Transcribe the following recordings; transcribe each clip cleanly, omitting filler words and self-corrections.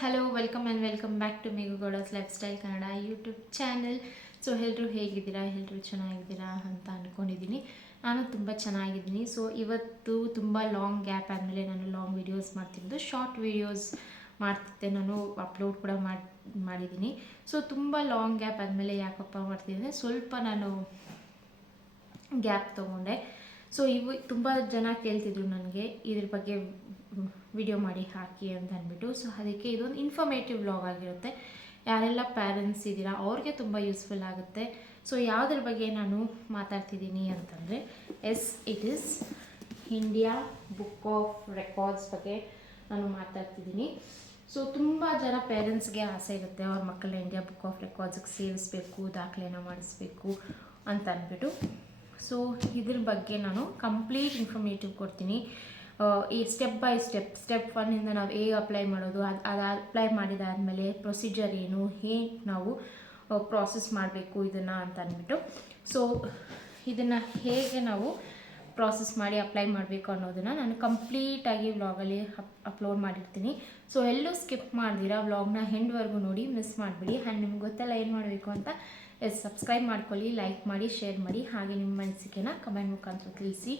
Hello welcome back to Meghu Gowda's life style Kannada YouTube channel. So ಎಲ್ಲರೂ ಹೇಗಿದ್ದೀರಾ, ಎಲ್ಲರೂ ಚೆನ್ನಾಗಿದ್ದೀರಾ ಅಂತ ಅಂದ್ಕೊಂಡಿದ್ದೀನಿ. ನಾನು ತುಂಬ ಚೆನ್ನಾಗಿದ್ದೀನಿ. ಸೊ ಇವತ್ತು ತುಂಬ ಲಾಂಗ್ ಗ್ಯಾಪ್ ಆದಮೇಲೆ ನಾನು ಲಾಂಗ್ ವೀಡಿಯೋಸ್ ಮಾಡ್ತಿದ್ದು, ಶಾರ್ಟ್ ವೀಡಿಯೋಸ್ ಮಾಡ್ತಿದ್ದೆ, ನಾನು ಅಪ್ಲೋಡ್ ಕೂಡ ಮಾಡಿದ್ದೀನಿ. ಸೊ ತುಂಬ ಲಾಂಗ್ ಗ್ಯಾಪ್ ಆದಮೇಲೆ ಯಾಕಪ್ಪ ಮಾಡ್ತಿದ್ದೆ, ಸ್ವಲ್ಪ ನಾನು ಗ್ಯಾಪ್ ತೊಗೊಂಡೆ. ಸೊ ತುಂಬ ಜನ ಕೇಳ್ತಿದ್ರು ನನಗೆ ಇದ್ರ ಬಗ್ಗೆ ವಿಡಿಯೋ ಮಾಡಿ ಹಾಕಿ ಅಂತ ಅಂದ್ಬಿಟ್ಟು. ಸೊ ಅದಕ್ಕೆ ಇದೊಂದು ಇನ್ಫಾರ್ಮೇಟಿವ್ ವ್ಲಾಗ್ ಆಗಿರುತ್ತೆ. ಯಾರೆಲ್ಲ ಪ್ಯಾರೆಂಟ್ಸ್ ಇದ್ದೀರಾ ಅವ್ರಿಗೆ ತುಂಬ ಯೂಸ್ಫುಲ್ ಆಗುತ್ತೆ. ಸೊ ಯಾವುದ್ರ ಬಗ್ಗೆ ನಾನು ಮಾತಾಡ್ತಿದ್ದೀನಿ ಅಂತಂದರೆ, it is India book of records ಬಗ್ಗೆ ನಾನು ಮಾತಾಡ್ತಿದ್ದೀನಿ. ಸೊ ತುಂಬ ಜನ ಪೇರೆಂಟ್ಸ್ಗೆ ಆಸೆ ಇರುತ್ತೆ ಅವ್ರ ಮಕ್ಕಳನ್ನ ಇಂಡಿಯಾ ಬುಕ್ ಆಫ್ ರೆಕಾರ್ಡ್ಸ್ಗೆ ಸೇರಿಸ್ಬೇಕು, ದಾಖಲೆನ ಮಾಡಿಸ್ಬೇಕು ಅಂತ ಅಂದ್ಬಿಟ್ಟು. ಸೊ ಇದ್ರ ಬಗ್ಗೆ ನಾನು ಕಂಪ್ಲೀಟ್ ಇನ್ಫಾರ್ಮೇಟಿವ್ ಕೊಡ್ತೀನಿ. ಈ ಸ್ಟೆಪ್ ಬೈ ಸ್ಟೆಪ್ 1ಇಂದ ನಾವು ಹೇಗೆ ಅಪ್ಲೈ ಮಾಡೋದು, ಅದು ಅಪ್ಲೈ ಮಾಡಿದಾದಮೇಲೆ ಪ್ರೊಸೀಜರ್ ಏನು, ಹೇಗೆ ನಾವು ಪ್ರಾಸೆಸ್ ಮಾಡಬೇಕು ಇದನ್ನು ಅಂತ ಅಂದ್ಬಿಟ್ಟು. ಸೊ ಇದನ್ನು ಹೇಗೆ ನಾವು ಪ್ರಾಸೆಸ್ ಮಾಡಿ ಅಪ್ಲೈ ಮಾಡಬೇಕು ಅನ್ನೋದನ್ನು ನಾನು ಕಂಪ್ಲೀಟಾಗಿ ವ್ಲಾಗಲ್ಲಿ ಅಪ್ಲೋಡ್ ಮಾಡಿರ್ತೀನಿ. ಸೊ ಎಲ್ಲೂ ಸ್ಕಿಪ್ ಮಾಡ್ದಿರಾ ವ್ಲಾಗ್ನ ಎಂಡ್ವರೆಗೂ ನೋಡಿ, ಮಿಸ್ ಮಾಡಿಬಿಡಿ. ಆ್ಯಂಡ್ ನಿಮ್ಗೆ ಗೊತ್ತೆಲ್ಲ ಏನು ಮಾಡಬೇಕು ಅಂತ. ಸಬ್ಸ್ಕ್ರೈಬ್ ಮಾಡ್ಕೊಳ್ಳಿ, ಲೈಕ್ ಮಾಡಿ, ಶೇರ್ ಮಾಡಿ, ಹಾಗೆ ನಿಮ್ಮ ಅನಿಸಿಕೆನ ಕಮೆಂಟ್ ಮುಖಾಂತರ ತಿಳಿಸಿ.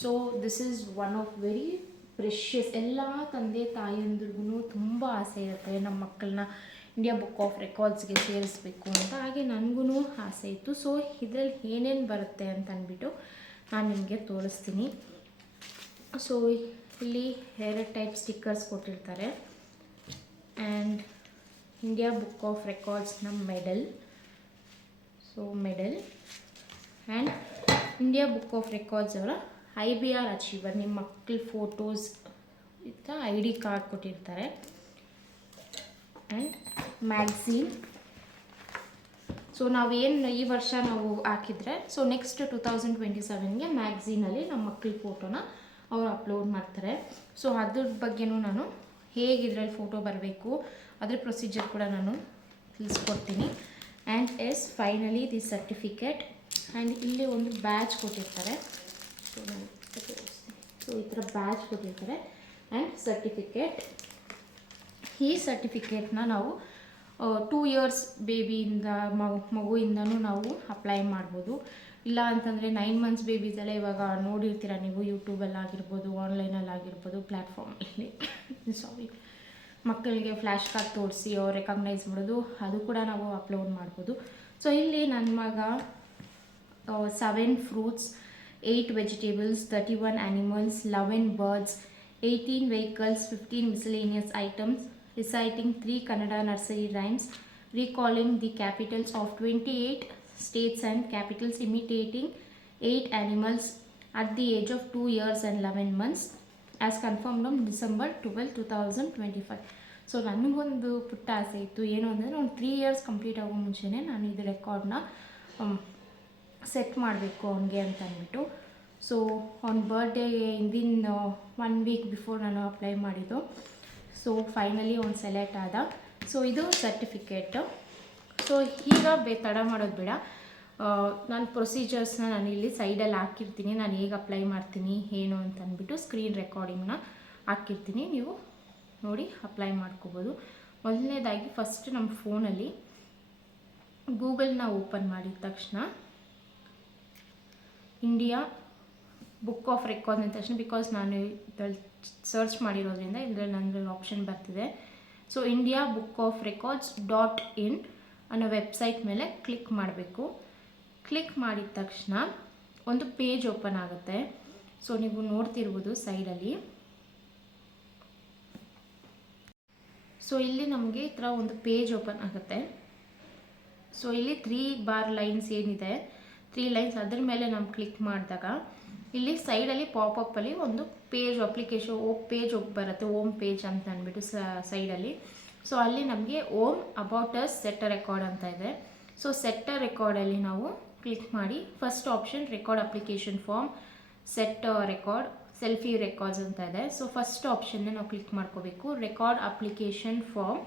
So this is one of very precious. ಎಲ್ಲ ತಂದೆ ತಾಯಿಯಂದ್ರಿಗೂ ತುಂಬ ಆಸೆ ಇರುತ್ತೆ ನಮ್ಮ ಮಕ್ಕಳನ್ನ ಇಂಡಿಯಾ ಬುಕ್ ಆಫ್ ರೆಕಾರ್ಡ್ಸ್ಗೆ ಸೇರಿಸ್ಬೇಕು ಅಂತ. ಹಾಗೆ ನನಗೂ ಆಸೆ ಇತ್ತು. ಸೊ ಇದರಲ್ಲಿ ಏನೇನು ಬರುತ್ತೆ ಅಂತ ಅಂದ್ಬಿಟ್ಟು ನಾನು ನಿಮಗೆ ತೋರಿಸ್ತೀನಿ. ಸೊ ಇಲ್ಲಿ 2 ಟೈಪ್ ಸ್ಟಿಕ್ಕರ್ಸ್ ಕೊಟ್ಟಿರ್ತಾರೆ. ಆ್ಯಂಡ್ ಇಂಡಿಯಾ ಬುಕ್ ಆಫ್ ರೆಕಾರ್ಡ್ಸ್ನ ಮೆಡಲ್. So medal and India book of Records ಅವರ IBR ಅಚೀವರ್, ನಿಮ್ಮ ಮಕ್ಕಳ ಫೋಟೋಸ್ ಇತ್ತ ID ಕಾರ್ಡ್ ಕೊಟ್ಟಿರ್ತಾರೆ. And magazine. ಸೊ ನಾವೇನು ಈ ವರ್ಷ ನಾವು ಹಾಕಿದರೆ, ಸೊ ನೆಕ್ಸ್ಟ್ 2027ಗೆ ಮ್ಯಾಗ್ಝೀನಲ್ಲಿ ನಮ್ಮ ಮಕ್ಕಳ ಫೋಟೋನ ಅವರು ಅಪ್ಲೋಡ್ ಮಾಡ್ತಾರೆ. ಸೊ ಅದ್ರ ಬಗ್ಗೆನೂ ನಾನು ಹೇಗೆ ಇದರಲ್ಲಿ ಫೋಟೋ ಬರಬೇಕು ಅದ್ರ ಪ್ರೊಸೀಜರ್ ಕೂಡ ನಾನು ತಿಳಿಸ್ಕೊಡ್ತೀನಿ. And finally the certificate. And ಇಲ್ಲಿ ಒಂದು ಬ್ಯಾಚ್ ಕೊಟ್ಟಿರ್ತಾರೆ. ಸೊ ಈ ಥರ ಬ್ಯಾಚ್ ಕೊಟ್ಟಿರ್ತಾರೆ ಆ್ಯಂಡ್ ಸರ್ಟಿಫಿಕೇಟ್. ಈ ಸರ್ಟಿಫಿಕೇಟ್ನ ನಾವು 2 ಇಯರ್ಸ್ ಬೇಬಿಯಿಂದ ಮಗುವಿಂದನೂ ನಾವು ಅಪ್ಲೈ ಮಾಡ್ಬೋದು. ಇಲ್ಲ ಅಂತಂದರೆ 9 ಮಂತ್ಸ್ ಬೇಬೀಸೆಲ್ಲ ಇವಾಗ ನೋಡಿರ್ತೀರ ನೀವು, ಯೂಟ್ಯೂಬಲ್ಲಿ ಆಗಿರ್ಬೋದು, ಆನ್ಲೈನಲ್ಲಿ ಆಗಿರ್ಬೋದು, ಪ್ಲ್ಯಾಟ್ಫಾರ್ಮಲ್ಲಿ ಮಕ್ಕಳಿಗೆ ಫ್ಲ್ಯಾಶ್ ಕಾರ್ಡ್ ತೋರಿಸಿ ಅವ್ರು ರೆಕಗ್ನೈಸ್ ಮಾಡೋದು, ಅದು ಕೂಡ ನಾವು ಅಪ್ಲೋಡ್ ಮಾಡ್ಬೋದು. ಸೊ ಇಲ್ಲಿ ನನ್ನ ಮಗ 7 fruits, 8 vegetables, 31 animals, 11 birds, 18 vehicles, 15 miscellaneous items, reciting 3 Kannada nursery rhymes, recalling the capitals of 28 states and capitals, imitating 8 animals at the age of 2 years and 11 months, as confirmed on December 12, 2025. So ನನಗೊಂದು ಪುಟ್ಟ ಆಸೆ ಇತ್ತು, ಏನು ಅಂದರೆ ಒಂದು 3 years complete ಆಗೋ ಮುಂಚೆನೇ ನಾನು ಇದು ರೆಕಾರ್ಡ್ನ ಸೆಟ್ ಮಾಡಬೇಕು ಅವನಿಗೆ ಅಂತ ಅಂದ್ಬಿಟ್ಟು. ಸೊ ಅವ್ನ ಬರ್ಡೇಗೆ ಹಿಂದಿನ 1 ವೀಕ್ ಬಿಫೋರ್ ನಾನು ಅಪ್ಲೈ ಮಾಡಿದ್ದು. ಸೊ ಫೈನಲಿ ಅವ್ನು ಸೆಲೆಕ್ಟ್ ಆದ. ಸೊ ಇದು ಸರ್ಟಿಫಿಕೇಟು. ಸೊ ಈಗ ತಡ ಮಾಡೋದು ಬೇಡ, ನಾನು ಪ್ರೊಸೀಜರ್ಸ್ನ ನಾನು ಇಲ್ಲಿ ಸೈಡಲ್ಲಿ ಹಾಕಿರ್ತೀನಿ, ನಾನು ಹೇಗೆ ಅಪ್ಲೈ ಮಾಡ್ತೀನಿ ಏನು ಅಂತ ಅಂದ್ಬಿಟ್ಟು ಸ್ಕ್ರೀನ್ ರೆಕಾರ್ಡಿಂಗ್ನ ಹಾಕಿರ್ತೀನಿ, ನೀವು ನೋಡಿ ಅಪ್ಲೈ ಮಾಡ್ಕೋಬೋದು. ಮೊದಲನೇದಾಗಿ ಫಸ್ಟ್ ನಮ್ಮ ಫೋನಲ್ಲಿ ಗೂಗಲ್ನ ಓಪನ್ ಮಾಡಿದ ತಕ್ಷಣ ಇಂಡಿಯಾ ಬುಕ್ ಆಫ್ ರೆಕಾರ್ಡ್ ಅಂದ ತಕ್ಷಣ, ಬಿಕಾಸ್ ನಾನು ಇದರಲ್ಲಿ ಸರ್ಚ್ ಮಾಡಿರೋದ್ರಿಂದ ಇದರಲ್ಲಿ ನನ್ನಲ್ಲಿ ಆಪ್ಷನ್ ಬರ್ತಿದೆ. So India book of records .in ಅನ್ನೋ ವೆಬ್ಸೈಟ್ ಮೇಲೆ ಕ್ಲಿಕ್ ಮಾಡಬೇಕು. ಕ್ಲಿಕ್ ಮಾಡಿದ ತಕ್ಷಣ ಒಂದು ಪೇಜ್ ಓಪನ್ ಆಗುತ್ತೆ. ಸೊ ನೀವು ನೋಡ್ತಿರ್ಬೋದು ಸೈಡಲ್ಲಿ. ಸೊ ಇಲ್ಲಿ ನಮಗೆ ಈ ಥರ ಒಂದು ಪೇಜ್ ಓಪನ್ ಆಗುತ್ತೆ. ಸೊ ಇಲ್ಲಿ 3 ಬಾರ್ ಲೈನ್ಸ್ ಏನಿದೆ, 3 ಲೈನ್ಸ್, ಅದ್ರ ಮೇಲೆ ನಾವು ಕ್ಲಿಕ್ ಮಾಡಿದಾಗ ಇಲ್ಲಿ ಸೈಡಲ್ಲಿ ಪಾಪಪ್ಪಲ್ಲಿ ಒಂದು ಪೇಜ್ ಅಪ್ಲಿಕೇಶನ್ ಪೇಜ್ ಬರುತ್ತೆ, ಓಮ್ ಪೇಜ್ ಅಂತ ಅಂದ್ಬಿಟ್ಟು ಸೈಡಲ್ಲಿ. ಸೊ ಅಲ್ಲಿ ನಮಗೆ home about us set a record ಅಂತ ಇದೆ. ಸೊ ಸೆಟ್ ಅ ರೆಕಾರ್ಡಲ್ಲಿ ನಾವು ಕ್ಲಿಕ್ ಮಾಡಿ first option record application form, set record, selfie records ಅಂತ ಇದೆ. ಸೊ ಫಸ್ಟ್ ಆಪ್ಷನ್ನೇ ನಾವು ಕ್ಲಿಕ್ ಮಾಡ್ಕೋಬೇಕು, ರೆಕಾರ್ಡ್ ಅಪ್ಲಿಕೇಶನ್ ಫಾರ್ಮ್.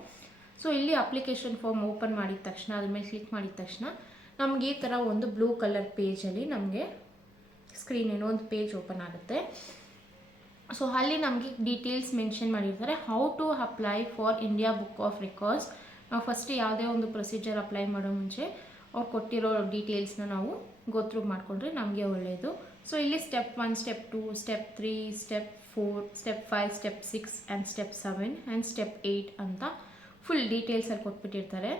ಸೊ ಇಲ್ಲಿ ಅಪ್ಲಿಕೇಶನ್ ಫಾರ್ಮ್ ಓಪನ್ ಮಾಡಿದ ತಕ್ಷಣ, ಅದ್ರ ಮೇಲೆ ಕ್ಲಿಕ್ ಮಾಡಿದ ತಕ್ಷಣ ನಮಗೆ ಈ ಥರ ಒಂದು ಬ್ಲೂ ಕಲರ್ ಪೇಜಲ್ಲಿ ನಮಗೆ ಸ್ಕ್ರೀನ್ ಏನೋ ಒಂದು ಪೇಜ್ ಓಪನ್ ಆಗುತ್ತೆ. ಸೊ ಅಲ್ಲಿ ನಮಗೆ ಡೀಟೇಲ್ಸ್ ಮೆನ್ಷನ್ ಮಾಡಿರ್ತಾರೆ. How to apply for India book of records. ನಾವು ಫಸ್ಟ್ ಯಾವುದೇ ಒಂದು ಪ್ರೊಸೀಜರ್ ಅಪ್ಲೈ ಮಾಡೋ ಮುಂಚೆ ಅವ್ರು ಕೊಟ್ಟಿರೋ ಡೀಟೇಲ್ಸ್ನ ನಾವು ಗೋತ್ರೂ ಮಾಡಿಕೊಂಡ್ರೆ ನಮಗೆ ಒಳ್ಳೆಯದು. ಸೊ ಇಲ್ಲಿ step 1, step 2, step 3, step 4, step 5, step 6 and step 7 and step 8 ಅಂತ ಫುಲ್ ಡೀಟೇಲ್ಸಲ್ಲಿ ಕೊಟ್ಬಿಟ್ಟಿರ್ತಾರೆ.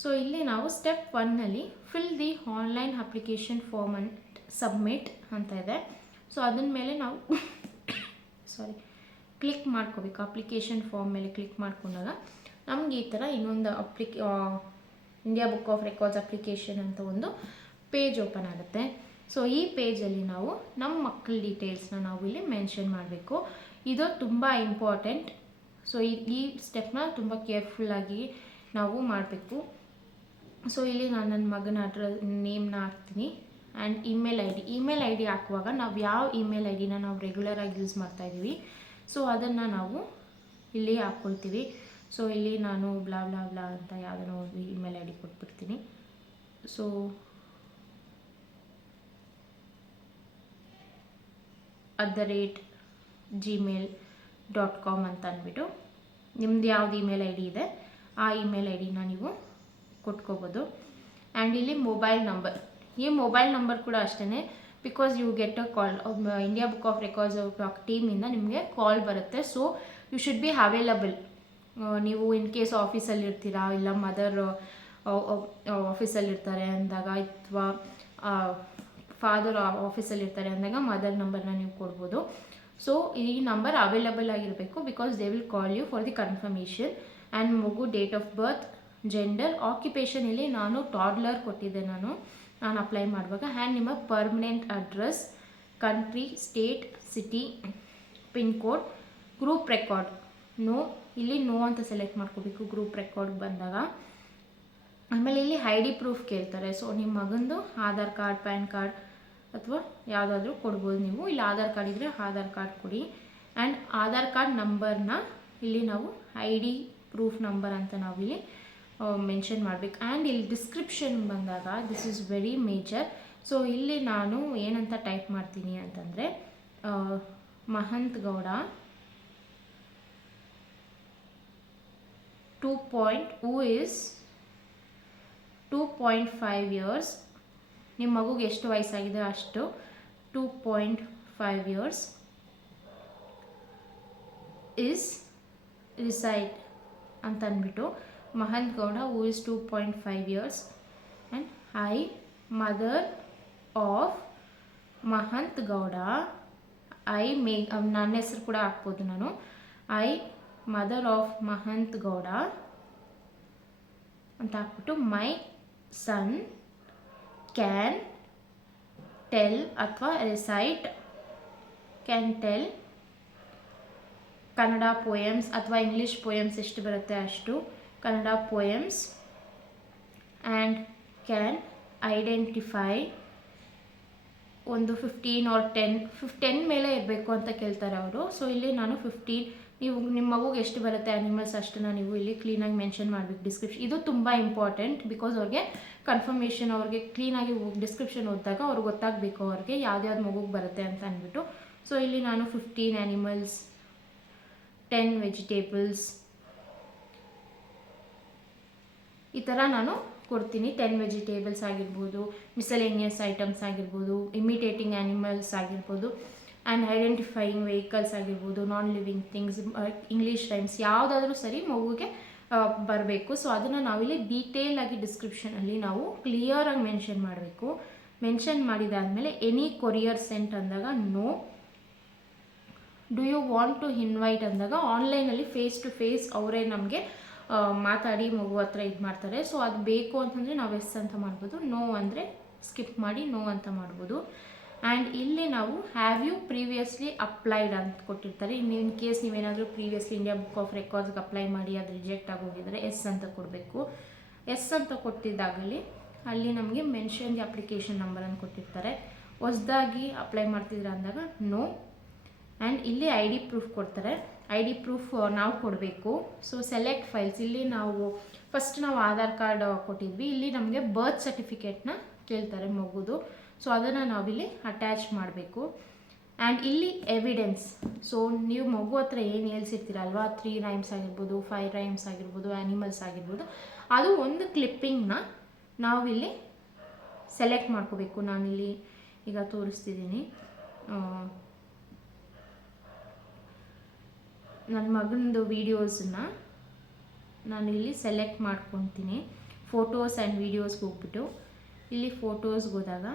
ಸೊ ಇಲ್ಲಿ ನಾವು ಸ್ಟೆಪ್ 1ನಲ್ಲಿ fill the online application form and submit ಅಂತ ಇದೆ. ಸೊ ಅದನ್ನ ಮೇಲೆ ನಾವು ಕ್ಲಿಕ್ ಮಾಡ್ಕೋಬೇಕು. ಅಪ್ಲಿಕೇಶನ್ ಫಾರ್ಮ್ ಮೇಲೆ ಕ್ಲಿಕ್ ಮಾಡ್ಕೊಂಡಾಗ ನಮಗೆ ಈ ಥರ ಇನ್ನೊಂದು India book of records application ಅಂತ ಒಂದು ಪೇಜ್ ಓಪನ್ ಆಗುತ್ತೆ. ಸೊ ಈ ಪೇಜಲ್ಲಿ ನಾವು ನಮ್ಮ ಮಕ್ಕಳ ಡೀಟೇಲ್ಸ್ನ ನಾವು ಇಲ್ಲಿ ಮೆನ್ಷನ್ ಮಾಡಬೇಕು. ಇದು ತುಂಬ ಇಂಪಾರ್ಟೆಂಟ್. ಸೊ ಈ ಸ್ಟೆಪ್ನ ತುಂಬ ಕೇರ್ಫುಲ್ಲಾಗಿ ನಾವು ಮಾಡಬೇಕು. ಸೊ ಇಲ್ಲಿ ನಾನು ನನ್ನ ಮಗನ ನೇಮ್ನ ಹಾಕ್ತೀನಿ ಆ್ಯಂಡ್ ಇಮೇಲ್ ಐ ಡಿ ಹಾಕುವಾಗ ನಾವು ಯಾವ ಇಮೇಲ್ ಐ ಡಿನ ನಾವು ರೆಗ್ಯುಲರಾಗಿ ಯೂಸ್ ಮಾಡ್ತಾಯಿದ್ದೀವಿ ಸೊ ಅದನ್ನು ನಾವು ಇಲ್ಲಿ ಹಾಕ್ಕೊಳ್ತೀವಿ. ಸೊ ಇಲ್ಲಿ ನಾನು ಬ್ಲಾ ಬ್ಲಾ ಬ್ಲಾ ಅಂತ ಯಾವುದೋ ಒಂದು ಇಮೇಲ್ ಐ ಡಿ ಕೊಟ್ಬಿಡ್ತೀನಿ. ಸೊ @gmail.com ಅಂತ ಅಂದ್ಬಿಟ್ಟು ನಿಮ್ದು ಯಾವ್ದು ಇಮೇಲ್ ಐ ಡಿ ಇದೆ ಆ ಇಮೇಲ್ ಐ ಡಿನ ನೀವು ಕೊಟ್ಕೋಬೋದು. ಆ್ಯಂಡ್ ಇಲ್ಲಿ ಮೊಬೈಲ್ ನಂಬರ್, ಈ ಮೊಬೈಲ್ ನಂಬರ್ ಕೂಡ ಅಷ್ಟೇ, because you get a call. India book of records ಟೀಮಿಂದ ನಿಮಗೆ ಕಾಲ್ ಬರುತ್ತೆ. So you should be available. ನೀವು ಇನ್ ಕೇಸ್ ಆಫೀಸಲ್ಲಿ ಇರ್ತೀರಾ, ಇಲ್ಲ ಮದರ್ ಆಫೀಸಲ್ಲಿ ಇರ್ತಾರೆ ಅಂದಾಗ, ಅಥವಾ ಫಾದರ್ ಆಫೀಸಲ್ಲಿ ಇರ್ತಾರೆ ಅಂದಾಗ ಮದರ್ ನಂಬರ್ನ ನೀವು ಕೊಡ್ಬೋದು. ಸೊ ಈ ನಂಬರ್ ಅವೈಲಬಲ್ ಆಗಿರಬೇಕು, because they will call you for the confirmation. And ಮಗು date of birth, gender, occupation ಇಲ್ಲಿ ನಾನು ಟಾಡ್ಲರ್ ಕೊಟ್ಟಿದ್ದೆ ನಾನು ಅಪ್ಲೈ ಮಾಡುವಾಗ. ಆ್ಯಂಡ್ ನಿಮ್ಮ permanent address, country, state, city, pin code, group record ಇಲ್ಲಿ ನೋ ಅಂತ ಸೆಲೆಕ್ಟ್ ಮಾಡ್ಕೋಬೇಕು ಗ್ರೂಪ್ ರೆಕಾರ್ಡ್ ಬಂದಾಗ. ಆಮೇಲೆ ಇಲ್ಲಿ ಐ ಡಿ ಪ್ರೂಫ್ ಕೇಳ್ತಾರೆ. ಸೊ ನಿಮ್ಮ ಮಗಂದು ಆಧಾರ್ ಕಾರ್ಡ್, ಪ್ಯಾನ್ ಕಾರ್ಡ್ ಅಥವಾ ಯಾವುದಾದ್ರೂ ಕೊಡ್ಬೋದು ನೀವು. ಇಲ್ಲಿ ಆಧಾರ್ ಕಾರ್ಡ್ ಇದ್ದರೆ ಆಧಾರ್ ಕಾರ್ಡ್ ಕೊಡಿ. ಆ್ಯಂಡ್ ಆಧಾರ್ ಕಾರ್ಡ್ ನಂಬರ್ನ ಇಲ್ಲಿ ನಾವು ಐ ಡಿ ಪ್ರೂಫ್ ನಂಬರ್ ಅಂತ ನಾವಿಲ್ಲಿ ಮೆನ್ಷನ್ ಮಾಡಬೇಕು. ಆ್ಯಂಡ್ ಇಲ್ಲಿ ಡಿಸ್ಕ್ರಿಪ್ಷನ್ ಬಂದಾಗ this is very major. So ಇಲ್ಲಿ ನಾನು ಏನಂತ ಟೈಪ್ ಮಾಡ್ತೀನಿ ಅಂತಂದರೆ, ಮಹಂತ್ ಗೌಡ 2.5 years. ನಿಮ್ಮ ಮಗುಗೆ ಎಷ್ಟು ವಯಸ್ಸಾಗಿದೆ ಅಷ್ಟು 2.5 years is reside ಅಂತ ಅಂದ್ಬಿಟ್ಟು Mahant Gowda who is 2.5 years and I mother of Mahant Gowda ನನ್ನ ಹೆಸರು ಕೂಡ ಹಾಕ್ಬೋದು ನಾನು. I mother of Mahant Gowda ಅಂತ ಹಾಕ್ಬಿಟ್ಟು ಮೈ ಸನ್ ಕ್ಯಾನ್ ಟೆಲ್ ಅಥವಾ ರೆಸೈಟ್ ಕ್ಯಾನ್ ಟೆಲ್ ಕನ್ನಡ ಪೋಯಮ್ಸ್ ಅಥವಾ ಇಂಗ್ಲೀಷ್ ಪೋಯಮ್ಸ್ ಎಷ್ಟು ಬರುತ್ತೆ ಅಷ್ಟು Kannada poems. And can identify ಒಂದು 15 or 10 ಮೇಲೆ ಇರಬೇಕು ಅಂತ ಕೇಳ್ತಾರೆ ಅವರು. ಸೊ ಇಲ್ಲಿ ನಾನು 15, ನೀವು ನಿಮ್ಮ ಮಗುಗೆ ಎಷ್ಟು ಬರುತ್ತೆ ಆ್ಯನಿಮಲ್ಸ್ ಅಷ್ಟನ್ನು ನೀವು ಇಲ್ಲಿ ಕ್ಲೀನಾಗಿ ಮೆನ್ಷನ್ ಮಾಡಬೇಕು. ಡಿಸ್ಕ್ರಿಪ್ಷನ್ ಇದು ತುಂಬ ಇಂಪಾರ್ಟೆಂಟ್, ಬಿಕಾಸ್ ಅವ್ರಿಗೆ ಕನ್ಫರ್ಮೇಷನ್, ಅವ್ರಿಗೆ ಕ್ಲೀನಾಗಿ ಡಿಸ್ಕ್ರಿಪ್ಷನ್ ಓದಿದಾಗ ಅವ್ರಿಗೆ ಗೊತ್ತಾಗಬೇಕು ಅವ್ರಿಗೆ ಯಾವ್ದು ಮಗುಗೆ ಬರುತ್ತೆ ಅಂತ ಅಂದ್ಬಿಟ್ಟು. ಸೊ ಇಲ್ಲಿ ನಾನು 15 ಆ್ಯನಿಮಲ್ಸ್, 10 ವೆಜಿಟೇಬಲ್ಸ್ ಈ ಥರ ನಾನು ಕೊಡ್ತೀನಿ. 10 ವೆಜಿಟೇಬಲ್ಸ್ ಆಗಿರ್ಬೋದು, ಮಿಸಲೇನಿಯಸ್ ಐಟಮ್ಸ್ ಆಗಿರ್ಬೋದು, ಇಮಿಟೇಟಿಂಗ್ ಆ್ಯನಿಮಲ್ಸ್ ಆಗಿರ್ಬೋದು, ಆ್ಯಂಡ್ ಐಡೆಂಟಿಫೈಯಿಂಗ್ ವೆಹಿಕಲ್ಸ್ ಆಗಿರ್ಬೋದು, non living things, English rhymes ಯಾವುದಾದ್ರೂ ಸರಿ ಮಗುಗೆ ಬರಬೇಕು. ಸೊ ಅದನ್ನು ನಾವಿಲ್ಲಿ ಡೀಟೇಲಾಗಿ ಡಿಸ್ಕ್ರಿಪ್ಷನಲ್ಲಿ ನಾವು ಕ್ಲಿಯರಾಗಿ ಮೆನ್ಷನ್ ಮಾಡಬೇಕು. ಮೆನ್ಷನ್ ಮಾಡಿದಾದಮೇಲೆ ಎನಿ ಕೊರಿಯರ್ ಸೆಂಟ್ ಅಂದಾಗ no, do you want to invite ಅಂದಾಗ ಆನ್ಲೈನಲ್ಲಿ ಫೇಸ್ ಟು ಫೇಸ್ ಅವರೇ ನಮಗೆ ಮಾತಾಡಿ ಮಗು ಹತ್ರ ಇದು ಮಾಡ್ತಾರೆ. ಸೊ ಅದು ಬೇಕು ಅಂತಂದರೆ ನಾವು ಎಸ್ ಅಂತ ಮಾಡ್ಬೋದು, ನೋ ಅಂದರೆ ಸ್ಕಿಪ್ ಮಾಡಿ ನೋ ಅಂತ ಮಾಡ್ಬೋದು. ಆ್ಯಂಡ್ ಇಲ್ಲಿ ನಾವು ಹ್ಯಾವ್ ಯು ಪ್ರೀವಿಯಸ್ಲಿ ಅಪ್ಲೈಡ್ ಅಂತ ಕೊಟ್ಟಿರ್ತಾರೆ. ಇನ್ ಕೇಸ್ ನೀವೇನಾದರೂ ಪ್ರೀವಿಯಸ್ಲಿ ಇಂಡಿಯಾ ಬುಕ್ ಆಫ್ ರೆಕಾರ್ಡ್ಸ್ಗೆ ಅಪ್ಲೈ ಮಾಡಿ ಅದು ರಿಜೆಕ್ಟ್ ಆಗೋಗಿದ್ರೆ ಎಸ್ ಅಂತ ಕೊಡಬೇಕು. ಎಸ್ ಅಂತ ಕೊಟ್ಟಿದ್ದಾಗಲಿ ಅಲ್ಲಿ ನಮಗೆ ಮೆನ್ಷನ್ ದಿ ಅಪ್ಲಿಕೇಶನ್ ನಂಬರನ್ನು ಕೊಟ್ಟಿರ್ತಾರೆ. ಹೊಸದಾಗಿ ಅಪ್ಲೈ ಮಾಡ್ತಿದ್ರೆ ಅಂದಾಗ ನೋ. ಆ್ಯಂಡ್ ಇಲ್ಲಿ ಐ ಡಿ ಪ್ರೂಫ್ ಕೊಡ್ತಾರೆ. ಐ ಡಿ ಪ್ರೂಫ್ ನಾವು ಕೊಡಬೇಕು. ಸೊ ಸೆಲೆಕ್ಟ್ ಫೈಲ್ಸ್, ಇಲ್ಲಿ ನಾವು ಫಸ್ಟ್ ನಾವು ಆಧಾರ್ ಕಾರ್ಡ್ ಕೊಟ್ಟಿದ್ವಿ, ಇಲ್ಲಿ ನಮಗೆ ಬರ್ತ್ ಸರ್ಟಿಫಿಕೇಟ್ನ ಕೇಳ್ತಾರೆ ಮಗುದು. ಸೊ ಅದನ್ನು ನಾವಿಲ್ಲಿ ಅಟ್ಯಾಚ್ ಮಾಡಬೇಕು. ಆ್ಯಂಡ್ ಇಲ್ಲಿ ಎವಿಡೆನ್ಸ್. ಸೊ ನೀವು ಮಗು ಹತ್ರ ಏನು ಹೇಳ್ಸಿರ್ತೀರಲ್ವಾ, 3 ರೈಮ್ಸ್ ಆಗಿರ್ಬೋದು, 5 ರೈಮ್ಸ್ ಆಗಿರ್ಬೋದು, ಆ್ಯನಿಮಲ್ಸ್ ಆಗಿರ್ಬೋದು, ಅದು ಒಂದು ಕ್ಲಿಪ್ಪಿಂಗ್ನ ನಾವಿಲ್ಲಿ ಸೆಲೆಕ್ಟ್ ಮಾಡ್ಕೋಬೇಕು. ನಾನಿಲ್ಲಿ ಈಗ ತೋರಿಸ್ತಿದ್ದೀನಿ. ನನ್ನ ಮಗನದು ವೀಡಿಯೋಸನ್ನ ನಾನಿಲ್ಲಿ ಸೆಲೆಕ್ಟ್ ಮಾಡ್ಕೊತೀನಿ. ಫೋಟೋಸ್ ಆ್ಯಂಡ್ ವೀಡಿಯೋಸ್ಗೆ ಹೋಗ್ಬಿಟ್ಟು ಇಲ್ಲಿ ಫೋಟೋಸ್ಗೆ ಹೋದಾಗ,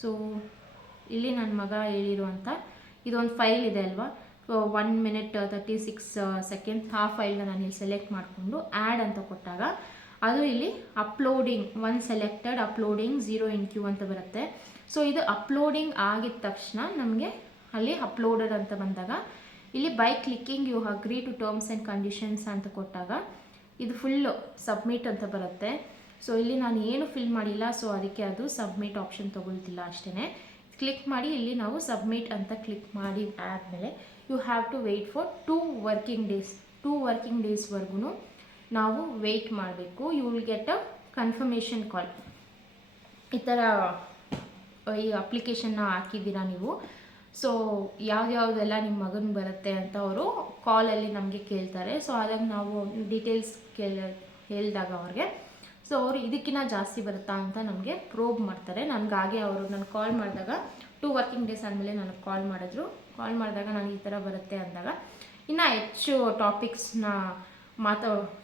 ಸೊ ಇಲ್ಲಿ ನನ್ನ ಮಗ ಹೇಳಿರುವಂಥ ಇದೊಂದು ಫೈಲ್ ಇದೆ ಅಲ್ವಾ, 1 minute 36 seconds, ಆ ಫೈಲ್ನ ನಾನು ಇಲ್ಲಿ ಸೆಲೆಕ್ಟ್ ಮಾಡಿಕೊಂಡು ಆ್ಯಡ್ ಅಂತ ಕೊಟ್ಟಾಗ ಅದು ಇಲ್ಲಿ uploading 1 selected, uploading 0 in queue ಅಂತ ಬರುತ್ತೆ. ಸೊ ಇದು ಅಪ್ಲೋಡಿಂಗ್ ಆಗಿದ ತಕ್ಷಣ ನಮಗೆ ಅಲ್ಲಿ ಅಪ್ಲೋಡೆಡ್ ಅಂತ ಬಂದಾಗ ಇಲ್ಲಿ by clicking you agree to terms and conditions ಅಂತ ಕೊಟ್ಟಾಗ ಇದು ಫುಲ್ಲು ಸಬ್ಮಿಟ್ ಅಂತ ಬರುತ್ತೆ. ಸೊ ಇಲ್ಲಿ ನಾನು ಏನು ಫಿಲ್ ಮಾಡಿಲ್ಲ, ಸೊ ಅದಕ್ಕೆ ಅದು ಸಬ್ಮಿಟ್ ಆಪ್ಷನ್ ತೊಗೊಳ್ತಿಲ್ಲ ಅಷ್ಟೇ. ಕ್ಲಿಕ್ ಮಾಡಿ ಇಲ್ಲಿ ನಾವು ಸಬ್ಮಿಟ್ ಅಂತ ಕ್ಲಿಕ್ ಮಾಡಿ ಆದಮೇಲೆ you have to wait for 2 working days. 2 working daysವರೆಗೂ ನಾವು ವೆಯ್ಟ್ ಮಾಡಬೇಕು. You will get a confirmation call. ಈ ಥರ ಈ ಅಪ್ಲಿಕೇಶನ್ನ ಹಾಕಿದ್ದೀರಾ ನೀವು, ಸೊ ಯಾವ್ಯಾವುದೆಲ್ಲ ನಿಮ್ಮ ಮಗನ ಬರುತ್ತೆ ಅಂತ ಅವರು ಕಾಲಲ್ಲಿ ನಮಗೆ ಕೇಳ್ತಾರೆ. ಸೊ ಅದಾಗ ನಾವು ಡೀಟೇಲ್ಸ್ ಹೇಳಿದಾಗ ಅವ್ರಿಗೆ, ಸೊ ಅವರು ಇದಕ್ಕಿಂತ ಜಾಸ್ತಿ ಬರುತ್ತಾ ಅಂತ ನಮಗೆ ಪ್ರೋಬ್ ಮಾಡ್ತಾರೆ. ನನಗಾಗೆ ಅವರು ನಾನು ಕಾಲ್ ಮಾಡಿದಾಗ 2 working days ಆದಮೇಲೆ ನನಗೆ ಕಾಲ್ ಮಾಡಿದ್ರು. ಕಾಲ್ ಮಾಡಿದಾಗ ನನಗೆ ಈ ಥರ ಬರುತ್ತೆ ಅಂದಾಗ ಇನ್ನು ಹೆಚ್ಚು ಟಾಪಿಕ್ಸ್ನ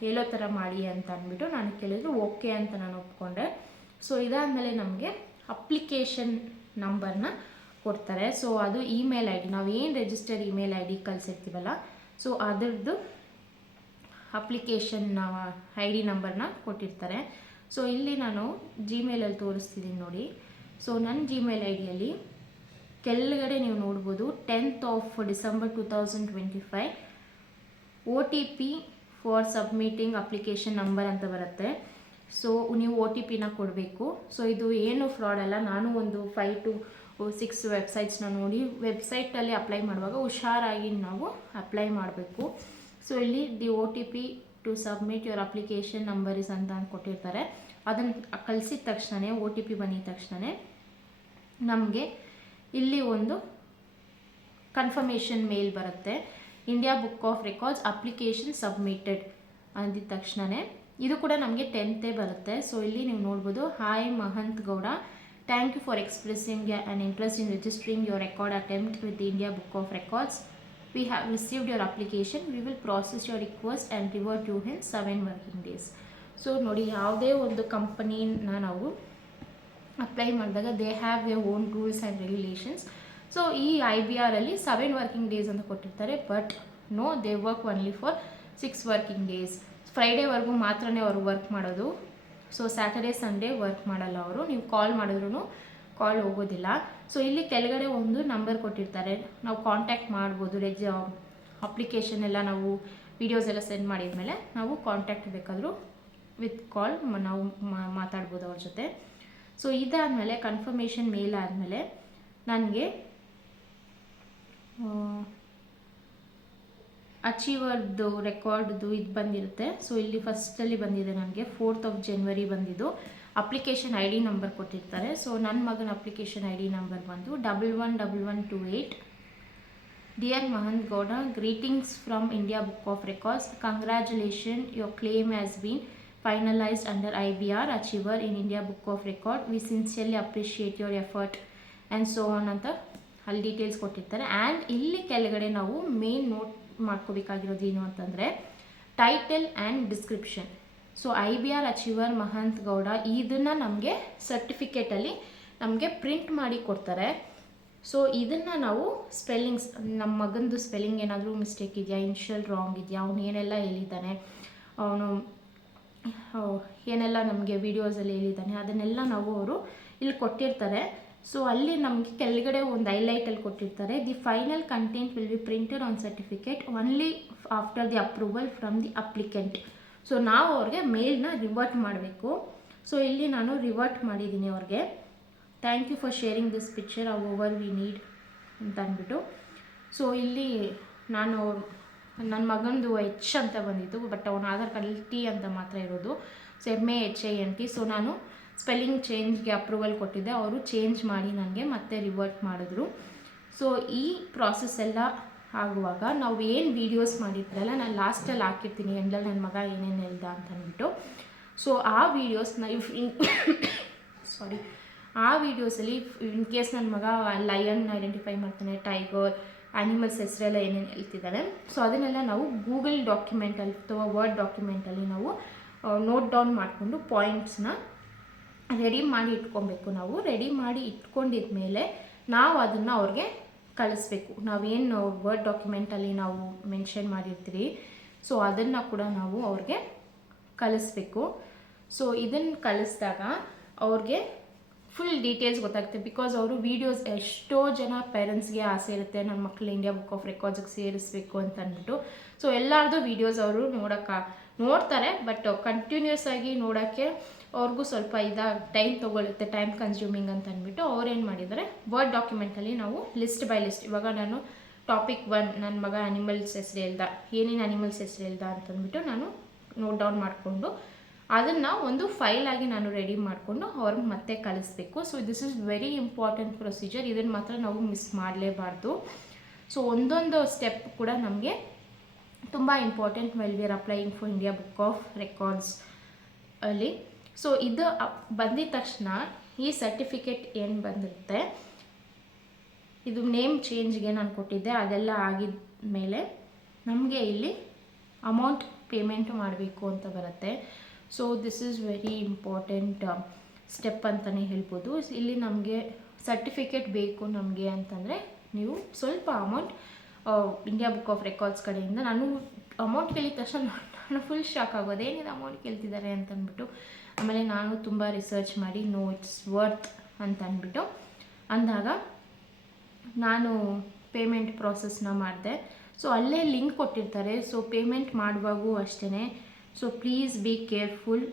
ಹೇಳೋ ಥರ ಮಾಡಿ ಅಂತ ಅಂದ್ಬಿಟ್ಟು ನಾನು ಕೇಳಿದ್ರು. ಓಕೆ ಅಂತ ನಾನು ಒಪ್ಕೊಂಡೆ. ಸೊ ಇದಾದಮೇಲೆ ನಮಗೆ ಅಪ್ಲಿಕೇಶನ್ ನಂಬರ್ನ ಕೊಡ್ತಾರೆ. ಸೊ ಅದು ಇಮೇಲ್ ಐ ಡಿ, ನಾವು ಏನು ರಿಜಿಸ್ಟರ್ ಇಮೇಲ್ ಐ ಡಿ ಕಳಿಸಿರ್ತೀವಲ್ಲ, ಸೊ ಅದರದ್ದು ಅಪ್ಲಿಕೇಶನ್ ಐ ಡಿ ನಂಬರ್ನ ಕೊಟ್ಟಿರ್ತಾರೆ. ಸೊ ಇಲ್ಲಿ ನಾನು ಜಿಮೇಲಲ್ಲಿ ತೋರಿಸ್ತಿದ್ದೀನಿ ನೋಡಿ. ಸೊ ನನ್ನ ಜಿಮೇಲ್ ಐ ಡಿಯಲ್ಲಿ ಕೆಳಗಡೆ ನೀವು ನೋಡ್ಬೋದು 10th of December 2025 OTP for submitting application number ಅಂತ ಬರುತ್ತೆ. ಸೊ ನೀವು OTPನ ಕೊಡಬೇಕು. ಸೊ ಇದು ಏನು ಫ್ರಾಡ್ ಅಲ್ಲ. ನಾನು ಒಂದು 5 to 6 ವೆಬ್ಸೈಟ್ಸ್ನ ನೋಡಿ, ವೆಬ್ಸೈಟಲ್ಲಿ ಅಪ್ಲೈ ಮಾಡುವಾಗ ಹುಷಾರಾಗಿ ನಾವು ಅಪ್ಲೈ ಮಾಡಬೇಕು. ಸೊ ಇಲ್ಲಿ the OTP to submit your application number is ಅಂತ ಕೊಟ್ಟಿರ್ತಾರೆ. ಅದನ್ನು ಕಳಿಸಿದ ತಕ್ಷಣ OTP ಬಂದಿದ ತಕ್ಷಣ ನಮಗೆ ಇಲ್ಲಿ ಒಂದು ಕನ್ಫರ್ಮೇಷನ್ ಮೇಲ್ ಬರುತ್ತೆ. India book of records application submitted ಅಂದಿದ ತಕ್ಷಣ ಇದು ಕೂಡ ನಮಗೆ 10th ಬರುತ್ತೆ. ಸೊ ಇಲ್ಲಿ ನೀವು ನೋಡ್ಬೋದು, hi Mahant Gowda, thank you for expressing an interest in registering your record attempt with India book of records. We have received your application. We will process your request and revert you in 7 working days. So ನೋಡಿ, ಯಾವುದೇ ಒಂದು ಕಂಪನಿನ ನಾವು apply ಮಾಡಿದಾಗ they have a own rules and regulations. So ಈ IBR ಅಲ್ಲಿ 7 working days ಅಂತ ಕೊಟ್ಟಿರ್ತಾರೆ. But no, they work only for 6 working days. ಫ್ರೈಡೇವರೆಗೂ ಮಾತ್ರನೇ ಅವರು ವರ್ಕ್ ಮಾಡೋದು. ಸೊ ಸ್ಯಾಟರ್ಡೇ ಸಂಡೇ ವರ್ಕ್ ಮಾಡಲ್ಲ ಅವರು. ನೀವು ಕಾಲ್ ಮಾಡಿದ್ರೂ ಕಾಲ್ ಹೋಗೋದಿಲ್ಲ. ಸೊ ಇಲ್ಲಿ ಕೆಳಗಡೆ ಒಂದು ನಂಬರ್ ಕೊಟ್ಟಿರ್ತಾರೆ, ನಾವು ಕಾಂಟ್ಯಾಕ್ಟ್ ಮಾಡ್ಬೋದು. ಅಪ್ಲಿಕೇಶನ್ ಎಲ್ಲ ನಾವು ವೀಡಿಯೋಸ್ ಎಲ್ಲ ಸೆಂಡ್ ಮಾಡಿದ್ಮೇಲೆ ನಾವು ಕಾಂಟ್ಯಾಕ್ಟ್ ಬೇಕಾದರೂ ವಿತ್ ಕಾಲ್ ನಾವು ಮಾತಾಡ್ಬೋದು ಅವ್ರ ಜೊತೆ. ಸೊ ಇದಾದಮೇಲೆ ಕನ್ಫರ್ಮೇಷನ್ ಮೇಲ್ ಆದಮೇಲೆ ನನಗೆ ಅಚೀವರ್ದು ರೆಕಾರ್ಡ್ದು ಇದು ಬಂದಿರುತ್ತೆ. ಸೊ ಇಲ್ಲಿ ಫಸ್ಟಲ್ಲಿ ಬಂದಿದೆ ನನಗೆ 4th of January ಬಂದಿದ್ದು. ಅಪ್ಲಿಕೇಶನ್ ಐ ಡಿ ನಂಬರ್ ಕೊಟ್ಟಿರ್ತಾರೆ. ಸೊ ನನ್ನ ಮಗನ ಅಪ್ಲಿಕೇಶನ್ ಐ ಡಿ ನಂಬರ್ ಬಂದು 111128. Dear Mahant Gowda, greetings from India book of records. Congratulation, your claim has been finalized under IBR Achiever in India Book of Record. We sincerely appreciate your effort and so on ಅಂತ ಅಲ್ಲಿ details ಕೊಟ್ಟಿರ್ತಾರೆ. And ಇಲ್ಲಿ ಕೆಳಗಡೆ ನಾವು main note ಮಾಡ್ಕೋಬೇಕಾಗಿರೋದು ಏನು ಅಂತಂದರೆ title and description. So IBR Achiever Mahant Gowda ಇದನ್ನು ನಮಗೆ ಸರ್ಟಿಫಿಕೇಟಲ್ಲಿ ನಮಗೆ ಪ್ರಿಂಟ್ ಮಾಡಿ ಕೊಡ್ತಾರೆ. ಸೊ ಇದನ್ನು ನಾವು ಸ್ಪೆಲ್ಲಿಂಗ್ಸ್, ನಮ್ಮ ಮಗಂದು ಸ್ಪೆಲ್ಲಿಂಗ್ ಏನಾದರೂ ಮಿಸ್ಟೇಕ್ ಇದೆಯಾ, ಇನ್ಷಿಯಲ್ ರಾಂಗ್ ಇದೆಯಾ, ಅವನು ಏನೆಲ್ಲ ಹೇಳಿದ್ದಾನೆ, ಅವನು ಏನೆಲ್ಲ ನಮಗೆ ವೀಡಿಯೋಸಲ್ಲಿ ಹೇಳಿದ್ದಾನೆ, ಅದನ್ನೆಲ್ಲ ನಾವು ಅವರು ಇಲ್ಲಿ ಕೊಟ್ಟಿರ್ತಾರೆ. ಸೊ ಅಲ್ಲಿ ನಮಗೆ ಕೆಳಗಡೆ ಒಂದು ಹೈಲೈಟಲ್ಲಿ ಕೊಟ್ಟಿರ್ತಾರೆ, the final content will be printed on certificate only after the approval from the applicant. So ನಾವು ಅವ್ರಿಗೆ ಮೇಲ್ನ ರಿವರ್ಟ್ ಮಾಡಬೇಕು. ಸೊ ಇಲ್ಲಿ ನಾನು ರಿವರ್ಟ್ ಮಾಡಿದ್ದೀನಿ ಅವ್ರಿಗೆ. Thank you for sharing this picture over we need ಅಂತ ಅಂದ್ಬಿಟ್ಟು. ಸೊ ಇಲ್ಲಿ ನಾನು ನನ್ನ ಮಗಂದು H ಅಂತ ಬಂದಿತ್ತು, ಬಟ್ ಅವನ ಆಧಾರ್ ಕಾರ್ಡಲ್ಲಿ T ಅಂತ ಮಾತ್ರ ಇರೋದು. So MAHINT. ಸೊ ನಾನು ಸ್ಪೆಲ್ಲಿಂಗ್ ಚೇಂಜ್ಗೆ ಅಪ್ರೂವಲ್ ಕೊಟ್ಟಿದ್ದೆ, ಅವರು ಚೇಂಜ್ ಮಾಡಿ ನನಗೆ ಮತ್ತೆ ರಿವರ್ಟ್ ಮಾಡಿದ್ರು. ಸೊ ಈ ಪ್ರಾಸೆಸ್ ಎಲ್ಲ ಆಗುವಾಗ ನಾವು ಏನು ವೀಡಿಯೋಸ್ ಮಾಡಿರ್ತೀರಲ್ಲ, ನಾನು ಲಾಸ್ಟಲ್ಲಿ ಹಾಕಿರ್ತೀನಿ ಎಂಡ್ರಲ್ಲಿ ನನ್ನ ಮಗ ಏನೇನು ಹೇಳ್ದ ಅಂತ ಅಂದ್ಬಿಟ್ಟು. ಸೊ ಆ ವೀಡಿಯೋಸ್ನ ಆ ವೀಡಿಯೋಸಲ್ಲಿ ಇನ್ ಕೇಸ್ ನನ್ನ ಮಗ ಲಯನ್ ಐಡೆಂಟಿಫೈ ಮಾಡ್ತಾನೆ, ಟೈಗರ್, ಆ್ಯನಿಮಲ್ಸ್ ಹೆಸರೆಲ್ಲ ಏನೇನು ಹೇಳ್ತಿದ್ದಾರೆ, ಸೊ ಅದನ್ನೆಲ್ಲ ನಾವು ಗೂಗಲ್ ಡಾಕ್ಯುಮೆಂಟಲ್ಲಿ ಅಥವಾ ವರ್ಡ್ ಡಾಕ್ಯುಮೆಂಟಲ್ಲಿ ನಾವು ನೋಟ್ ಡೌನ್ ಮಾಡಿಕೊಂಡು ಪಾಯಿಂಟ್ಸ್ನ ರೆಡಿ ಮಾಡಿ ಇಟ್ಕೊಬೇಕು. ನಾವು ರೆಡಿ ಮಾಡಿ ಇಟ್ಕೊಂಡಿದ್ಮೇಲೆ ನಾವು ಅದನ್ನು ಅವ್ರಿಗೆ ಕಳಿಸ್ಬೇಕು. ನಾವೇನು ವರ್ಡ್ ಡಾಕ್ಯುಮೆಂಟಲ್ಲಿ ನಾವು ಮೆನ್ಷನ್ ಮಾಡಿರ್ತೀವಿ, ಸೊ ಅದನ್ನು ಕೂಡ ನಾವು ಅವ್ರಿಗೆ ಕಳಿಸ್ಬೇಕು. ಸೊ ಇದನ್ನು ಕಳಿಸಿದಾಗ ಅವ್ರಿಗೆ ಫುಲ್ ಡೀಟೇಲ್ಸ್ ಗೊತ್ತಾಗುತ್ತೆ. ಬಿಕಾಸ್ ಅವರು ವೀಡಿಯೋಸ್, ಎಷ್ಟೋ ಜನ ಪೇರೆಂಟ್ಸ್ಗೆ ಆಸೆ ಇರುತ್ತೆ ನನ್ನ ಮಕ್ಕಳು ಇಂಡಿಯಾ ಬುಕ್ ಆಫ್ ರೆಕಾರ್ಡ್ಸ್ಗೆ ಸೇರಿಸ್ಬೇಕು ಅಂತ ಅಂದ್ಬಿಟ್ಟು. ಸೊ ಎಲ್ಲರದ್ದು ವೀಡಿಯೋಸ್ ಅವರು ನೋಡ್ತಾರೆ, ಬಟ್ ಕಂಟಿನ್ಯೂಸ್ ಆಗಿ ನೋಡೋಕ್ಕೆ ಅವ್ರಿಗೂ ಸ್ವಲ್ಪ ಟೈಮ್ ತೊಗೊಳುತ್ತೆ, ಟೈಮ್ ಕನ್ಸ್ಯೂಮಿಂಗ್ ಅಂತ ಅಂದ್ಬಿಟ್ಟು ಅವ್ರೇನು ಮಾಡಿದ್ದಾರೆ, ವರ್ಡ್ ಡಾಕ್ಯುಮೆಂಟಲ್ಲಿ ನಾವು ಲಿಸ್ಟ್ ಬೈ ಲಿಸ್ಟ್, ಇವಾಗ ನಾನು ಟಾಪಿಕ್ 1 ನನ್ನ ಮಗ ಅನಿಮಲ್ಸ್ ಹೆಸರು ಹೇಳ್ದ, ಏನೇನು ಅನಿಮಲ್ಸ್ ಹೆಸರು ಹೇಳ್ದ ಅಂತಂದ್ಬಿಟ್ಟು ನಾನು ನೋಟ್ ಡೌನ್ ಮಾಡಿಕೊಂಡು ಅದನ್ನು ಒಂದು ಫೈಲಾಗಿ ನಾನು ರೆಡಿ ಮಾಡಿಕೊಂಡು ಅವ್ರಿಗೆ ಮತ್ತೆ ಕಳಿಸ್ಬೇಕು. So this is very important procedure. ಇದನ್ನು ಮಾತ್ರ ನಾವು ಮಿಸ್ ಮಾಡಲೇಬಾರ್ದು. ಸೊ ಒಂದೊಂದು ಸ್ಟೆಪ್ ಕೂಡ ನಮಗೆ ತುಂಬ important well we are applying for India book of records ಅಲ್ಲಿ. ಸೊ ಇದು ಬಂದಿದ ತಕ್ಷಣ ಈ ಸರ್ಟಿಫಿಕೇಟ್ ಏನು ಬಂದಿರುತ್ತೆ, ಇದು ನೇಮ್ ಚೇಂಜ್ಗೆ ನಾನು ಕೊಟ್ಟಿದ್ದೆ, ಅದೆಲ್ಲ ಆಗಿದ ಮೇಲೆ ನಮಗೆ ಇಲ್ಲಿ ಅಮೌಂಟ್ ಪೇಮೆಂಟ್ ಮಾಡಬೇಕು ಅಂತ ಬರುತ್ತೆ. So this is very important step ಅಂತಲೇ ಹೇಳ್ಬೋದು. ಇಲ್ಲಿ ನಮಗೆ ಸರ್ಟಿಫಿಕೇಟ್ ಬೇಕು ನಮಗೆ ಅಂತಂದರೆ ನೀವು ಸ್ವಲ್ಪ amount India book of records ಕಡೆಯಿಂದ, ನಾನು ಅಮೌಂಟ್ ಕೇಳಿದ ತಕ್ಷಣ ನಾನು ಫುಲ್ ಶಾಕ್ ಆಗೋದು, ಏನಿದೆ ಅಮೌಂಟ್ ಕೇಳ್ತಿದ್ದಾರೆ ಅಂತಂದ್ಬಿಟ್ಟು. ಆಮೇಲೆ ನಾನು ತುಂಬ ರಿಸರ್ಚ್ ಮಾಡಿ ನೋ ಇಟ್ಸ್ ವರ್ತ್ ಅಂತ ಅಂದ್ಬಿಟ್ಟು ಅಂದಾಗ ನಾನು ಪೇಮೆಂಟ್ ಪ್ರಾಸೆಸ್ನ ಮಾಡಿದೆ. ಸೊ ಅಲ್ಲೇ ಲಿಂಕ್ ಕೊಟ್ಟಿರ್ತಾರೆ. ಸೊ ಪೇಮೆಂಟ್ ಮಾಡುವಾಗೂ ಅಷ್ಟೇ, ಸೊ ಪ್ಲೀಸ್ ಬಿ ಕೇರ್ಫುಲ್.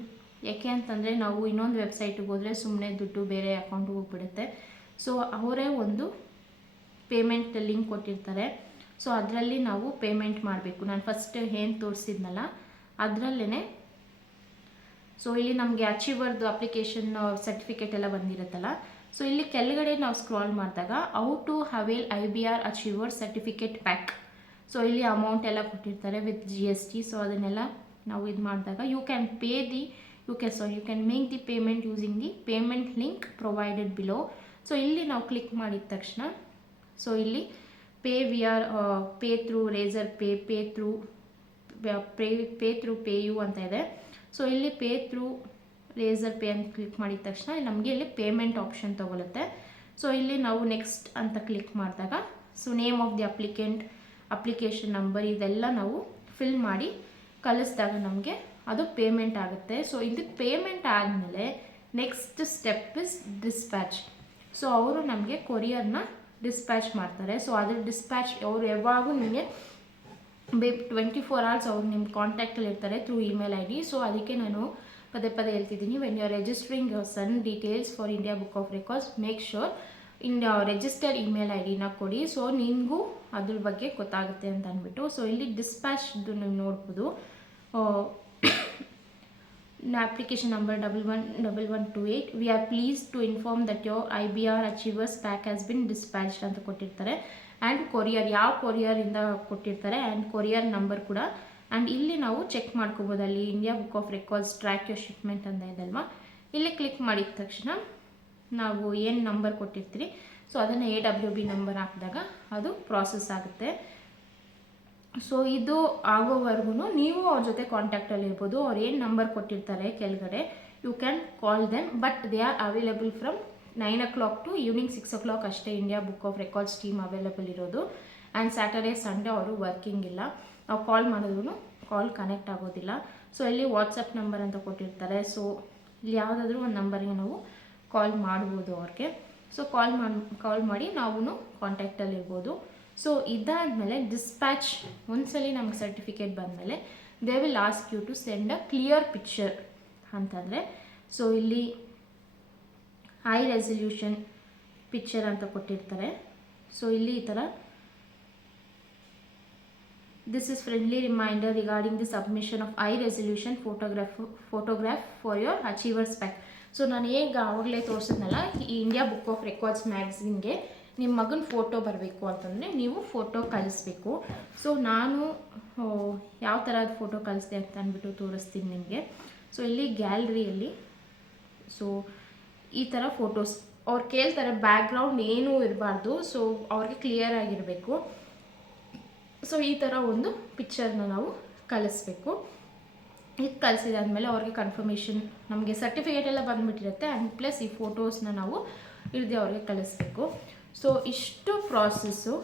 ಯಾಕೆ ಅಂತಂದರೆ ನಾವು ಇನ್ನೊಂದು ವೆಬ್ಸೈಟಿಗೆ ಹೋದರೆ ಸುಮ್ಮನೆ ದುಡ್ಡು ಬೇರೆ ಅಕೌಂಟಿಗೆ ಹೋಗ್ಬಿಡುತ್ತೆ. ಸೊ ಅವರೇ ಒಂದು ಪೇಮೆಂಟ್ ಲಿಂಕ್ ಕೊಟ್ಟಿರ್ತಾರೆ. ಸೊ ಅದರಲ್ಲಿ ನಾವು ಪೇಮೆಂಟ್ ಮಾಡಬೇಕು. ನಾನು ಫಸ್ಟ್ ಏನು ತೋರಿಸಿದ್ನಲ್ಲ ಅದರಲ್ಲೇ. ಸೊ ಇಲ್ಲಿ ನಮಗೆ ಅಚೀವರ್ದು ಅಪ್ಲಿಕೇಶನ್ ಸರ್ಟಿಫಿಕೇಟ್ ಎಲ್ಲ ಬಂದಿರುತ್ತಲ್ಲ, ಸೊ ಇಲ್ಲಿ ಕೆಳಗಡೆ ನಾವು ಸ್ಕ್ರಾಲ್ ಮಾಡಿದಾಗ how to avail IBR achiever certificate pack. So ಇಲ್ಲಿ ಅಮೌಂಟ್ ಎಲ್ಲ ಕೊಟ್ಟಿರ್ತಾರೆ ವಿತ್ GST. ಸೊ ಅದನ್ನೆಲ್ಲ ನಾವು ಇದು ಮಾಡಿದಾಗ you can make the payment using the payment link provided below. So ಇಲ್ಲಿ ನಾವು ಕ್ಲಿಕ್ ಮಾಡಿದ ತಕ್ಷಣ ಸೊ ಇಲ್ಲಿ pay through Razorpay through PayU ಅಂತ ಇದೆ. ಸೊ ಇಲ್ಲಿ ಪೇ ಥ್ರೂ ರೇಸರ್ ಪೇ ಅಂತ ಕ್ಲಿಕ್ ಮಾಡಿದ ತಕ್ಷಣ ನಮಗೆ ಇಲ್ಲಿ ಪೇಮೆಂಟ್ ಆಪ್ಷನ್ ತೊಗೊಳುತ್ತೆ. ಸೊ ಇಲ್ಲಿ ನಾವು ನೆಕ್ಸ್ಟ್ ಅಂತ ಕ್ಲಿಕ್ ಮಾಡಿದಾಗ so name of the application number ಇದೆಲ್ಲ ನಾವು ಫಿಲ್ ಮಾಡಿ ಕಳಿಸಿದಾಗ ನಮಗೆ ಅದು ಪೇಮೆಂಟ್ ಆಗುತ್ತೆ. ಸೊ ಇದಕ್ಕೆ ಪೇಮೆಂಟ್ ಆದಮೇಲೆ next step is dispatch. So ಅವರು ನಮಗೆ ಕೊರಿಯರ್ನ ಡಿಸ್ಪ್ಯಾಚ್ ಮಾಡ್ತಾರೆ. ಸೊ ಅದ್ರ ಡಿಸ್ಪ್ಯಾಚ್ ಅವರು ಯಾವಾಗೂ ನಿಮಗೆ 24 hours ಅವ್ರು ನಿಮ್ಮ ಕಾಂಟ್ಯಾಕ್ಟಲ್ಲಿ ಇರ್ತಾರೆ ಥ್ರೂ ಇಮೇಲ್ ID. ಸೊ ಅದಕ್ಕೆ ನಾನು ಪದೇ ಹೇಳ್ತಿದ್ದೀನಿ, when you are registering your son details for India book of records make sure registered email IDನ ಕೊಡಿ. ಸೊ ನಿಮಗೂ ಅದ್ರ ಬಗ್ಗೆ ಗೊತ್ತಾಗುತ್ತೆ ಅಂತ ಅಂದ್ಬಿಟ್ಟು. ಸೊ ಇಲ್ಲಿ ಡಿಸ್ಪ್ಯಾಚ್ದು ನೀವು ನೋಡ್ಬೋದು. application number 111128 we are pleased to inform that your IBR achievers pack has been dispatched ಅಂತ ಕೊಟ್ಟಿರ್ತಾರೆ. ಆ್ಯಂಡ್ ಕೊರಿಯರ್ ಯಾವ ಕೊರಿಯರಿಂದ ಕೊಟ್ಟಿರ್ತಾರೆ ಆ್ಯಂಡ್ ಕೊರಿಯರ್ ನಂಬರ್ ಕೂಡ. ಆ್ಯಂಡ್ ಇಲ್ಲಿ ನಾವು ಚೆಕ್ ಮಾಡ್ಕೋಬೋದು, ಅಲ್ಲಿ India book of records track your shipment ಅಂತ ಇದಲ್ವಾ, ಇಲ್ಲಿ ಕ್ಲಿಕ್ ಮಾಡಿದ ತಕ್ಷಣ ನಾವು ಏನು ನಂಬರ್ ಕೊಟ್ಟಿರ್ತೀರಿ ಸೊ ಅದನ್ನು AWB ನಂಬರ್ ಹಾಕಿದಾಗ ಅದು ಪ್ರಾಸೆಸ್ ಆಗುತ್ತೆ. ಸೊ ಇದು ಆಗೋವರೆಗೂ ನೀವು ಅವ್ರ ಜೊತೆ ಕಾಂಟ್ಯಾಕ್ಟಲ್ಲಿ ಇರ್ಬೋದು. ಅವ್ರು ಏನು ನಂಬರ್ ಕೊಟ್ಟಿರ್ತಾರೆ ಕೆಳಗಡೆ you can call them, but they are available from 9 o'clock to evening 6 o'clock ಅಷ್ಟೇ India book of records team available ಇರೋದು. ಆ್ಯಂಡ್ ಸ್ಯಾಟರ್ಡೇ ಸಂಡೇ ಅವರು ವರ್ಕಿಂಗ್ ಇಲ್ಲ, ನಾವು ಕಾಲ್ ಮಾಡಿದ್ರು ಕಾಲ್ ಕನೆಕ್ಟ್ ಆಗೋದಿಲ್ಲ. ಸೊ ಇಲ್ಲಿ ವಾಟ್ಸಪ್ ನಂಬರ್ ಅಂತ ಕೊಟ್ಟಿರ್ತಾರೆ. ಸೊ ಇಲ್ಲಿ ಯಾವುದಾದ್ರೂ ಒಂದು ನಂಬರ್ಗೆ ನಾವು ಕಾಲ್ ಮಾಡ್ಬೋದು ಅವ್ರಿಗೆ. ಸೊ ಕಾಲ್ ಮಾಡಿ ನಾವು ಕಾಂಟ್ಯಾಕ್ಟಲ್ಲಿ ಇರ್ಬೋದು. ಸೊ ಇದಾದಮೇಲೆ ಡಿಸ್ಪ್ಯಾಚ್ ಒಂದ್ಸಲಿ ನಮ್ಗೆ ಸರ್ಟಿಫಿಕೇಟ್ ಬಂದಮೇಲೆ they will ask you to send a clear picture ಅಂತಂದರೆ. ಸೊ ಇಲ್ಲಿ ಹೈ ರೆಸಲ್ಯೂಷನ್ ಪಿಕ್ಚರ್ ಅಂತ ಕೊಟ್ಟಿರ್ತಾರೆ. ಸೊ ಇಲ್ಲಿ ಈ ಥರ this is friendly reminder regarding the submission of high resolution photograph for your achievers pack. So ನಾನು ಹೇಗೆ ಆವಾಗಲೇ ತೋರಿಸಿದ್ನಲ್ಲ, ಈ ಇಂಡಿಯಾ ಬುಕ್ ಆಫ್ ರೆಕಾರ್ಡ್ಸ್ ಮ್ಯಾಗ್ಝಿನ್ಗೆ ನಿಮ್ಮ ಮಗನ ಫೋಟೋ ಬರಬೇಕು ಅಂತಂದರೆ ನೀವು ಫೋಟೋ ಕಳಿಸ್ಬೇಕು. ಸೊ ನಾನು ಯಾವ ಥರದ ಫೋಟೋ ಕಳಿಸ್ದೆ ಅಂತ ಅಂದ್ಬಿಟ್ಟು ತೋರಿಸ್ತೀನಿ ನಿಮಗೆ. ಸೊ ಇಲ್ಲಿ ಗ್ಯಾಲರಿಯಲ್ಲಿ ಸೊ ಈ ಥರ ಫೋಟೋಸ್ ಅವ್ರು ಕೇಳ್ತಾರೆ, ಬ್ಯಾಕ್ಗ್ರೌಂಡ್ ಏನೂ ಇರಬಾರ್ದು, ಸೊ ಅವ್ರಿಗೆ ಕ್ಲಿಯರ್ ಆಗಿರಬೇಕು. ಸೊ ಈ ಥರ ಒಂದು ಪಿಕ್ಚರ್ನ ನಾವು ಕಳಿಸ್ಬೇಕು. ಇದು ಕಳಿಸಿದಾದ್ಮೇಲೆ ಅವ್ರಿಗೆ ಕನ್ಫರ್ಮೇಷನ್, ನಮಗೆ ಸರ್ಟಿಫಿಕೇಟ್ ಎಲ್ಲ ಬಂದುಬಿಟ್ಟಿರುತ್ತೆ, ಆ್ಯಂಡ್ ಪ್ಲಸ್ ಈ ಫೋಟೋಸ್ನ ನಾವು ಹಿಡಿದು ಅವ್ರಿಗೆ ಕಳಿಸ್ಬೇಕು. ಸೊ ಇಷ್ಟು ಪ್ರಾಸೆಸ್ಸು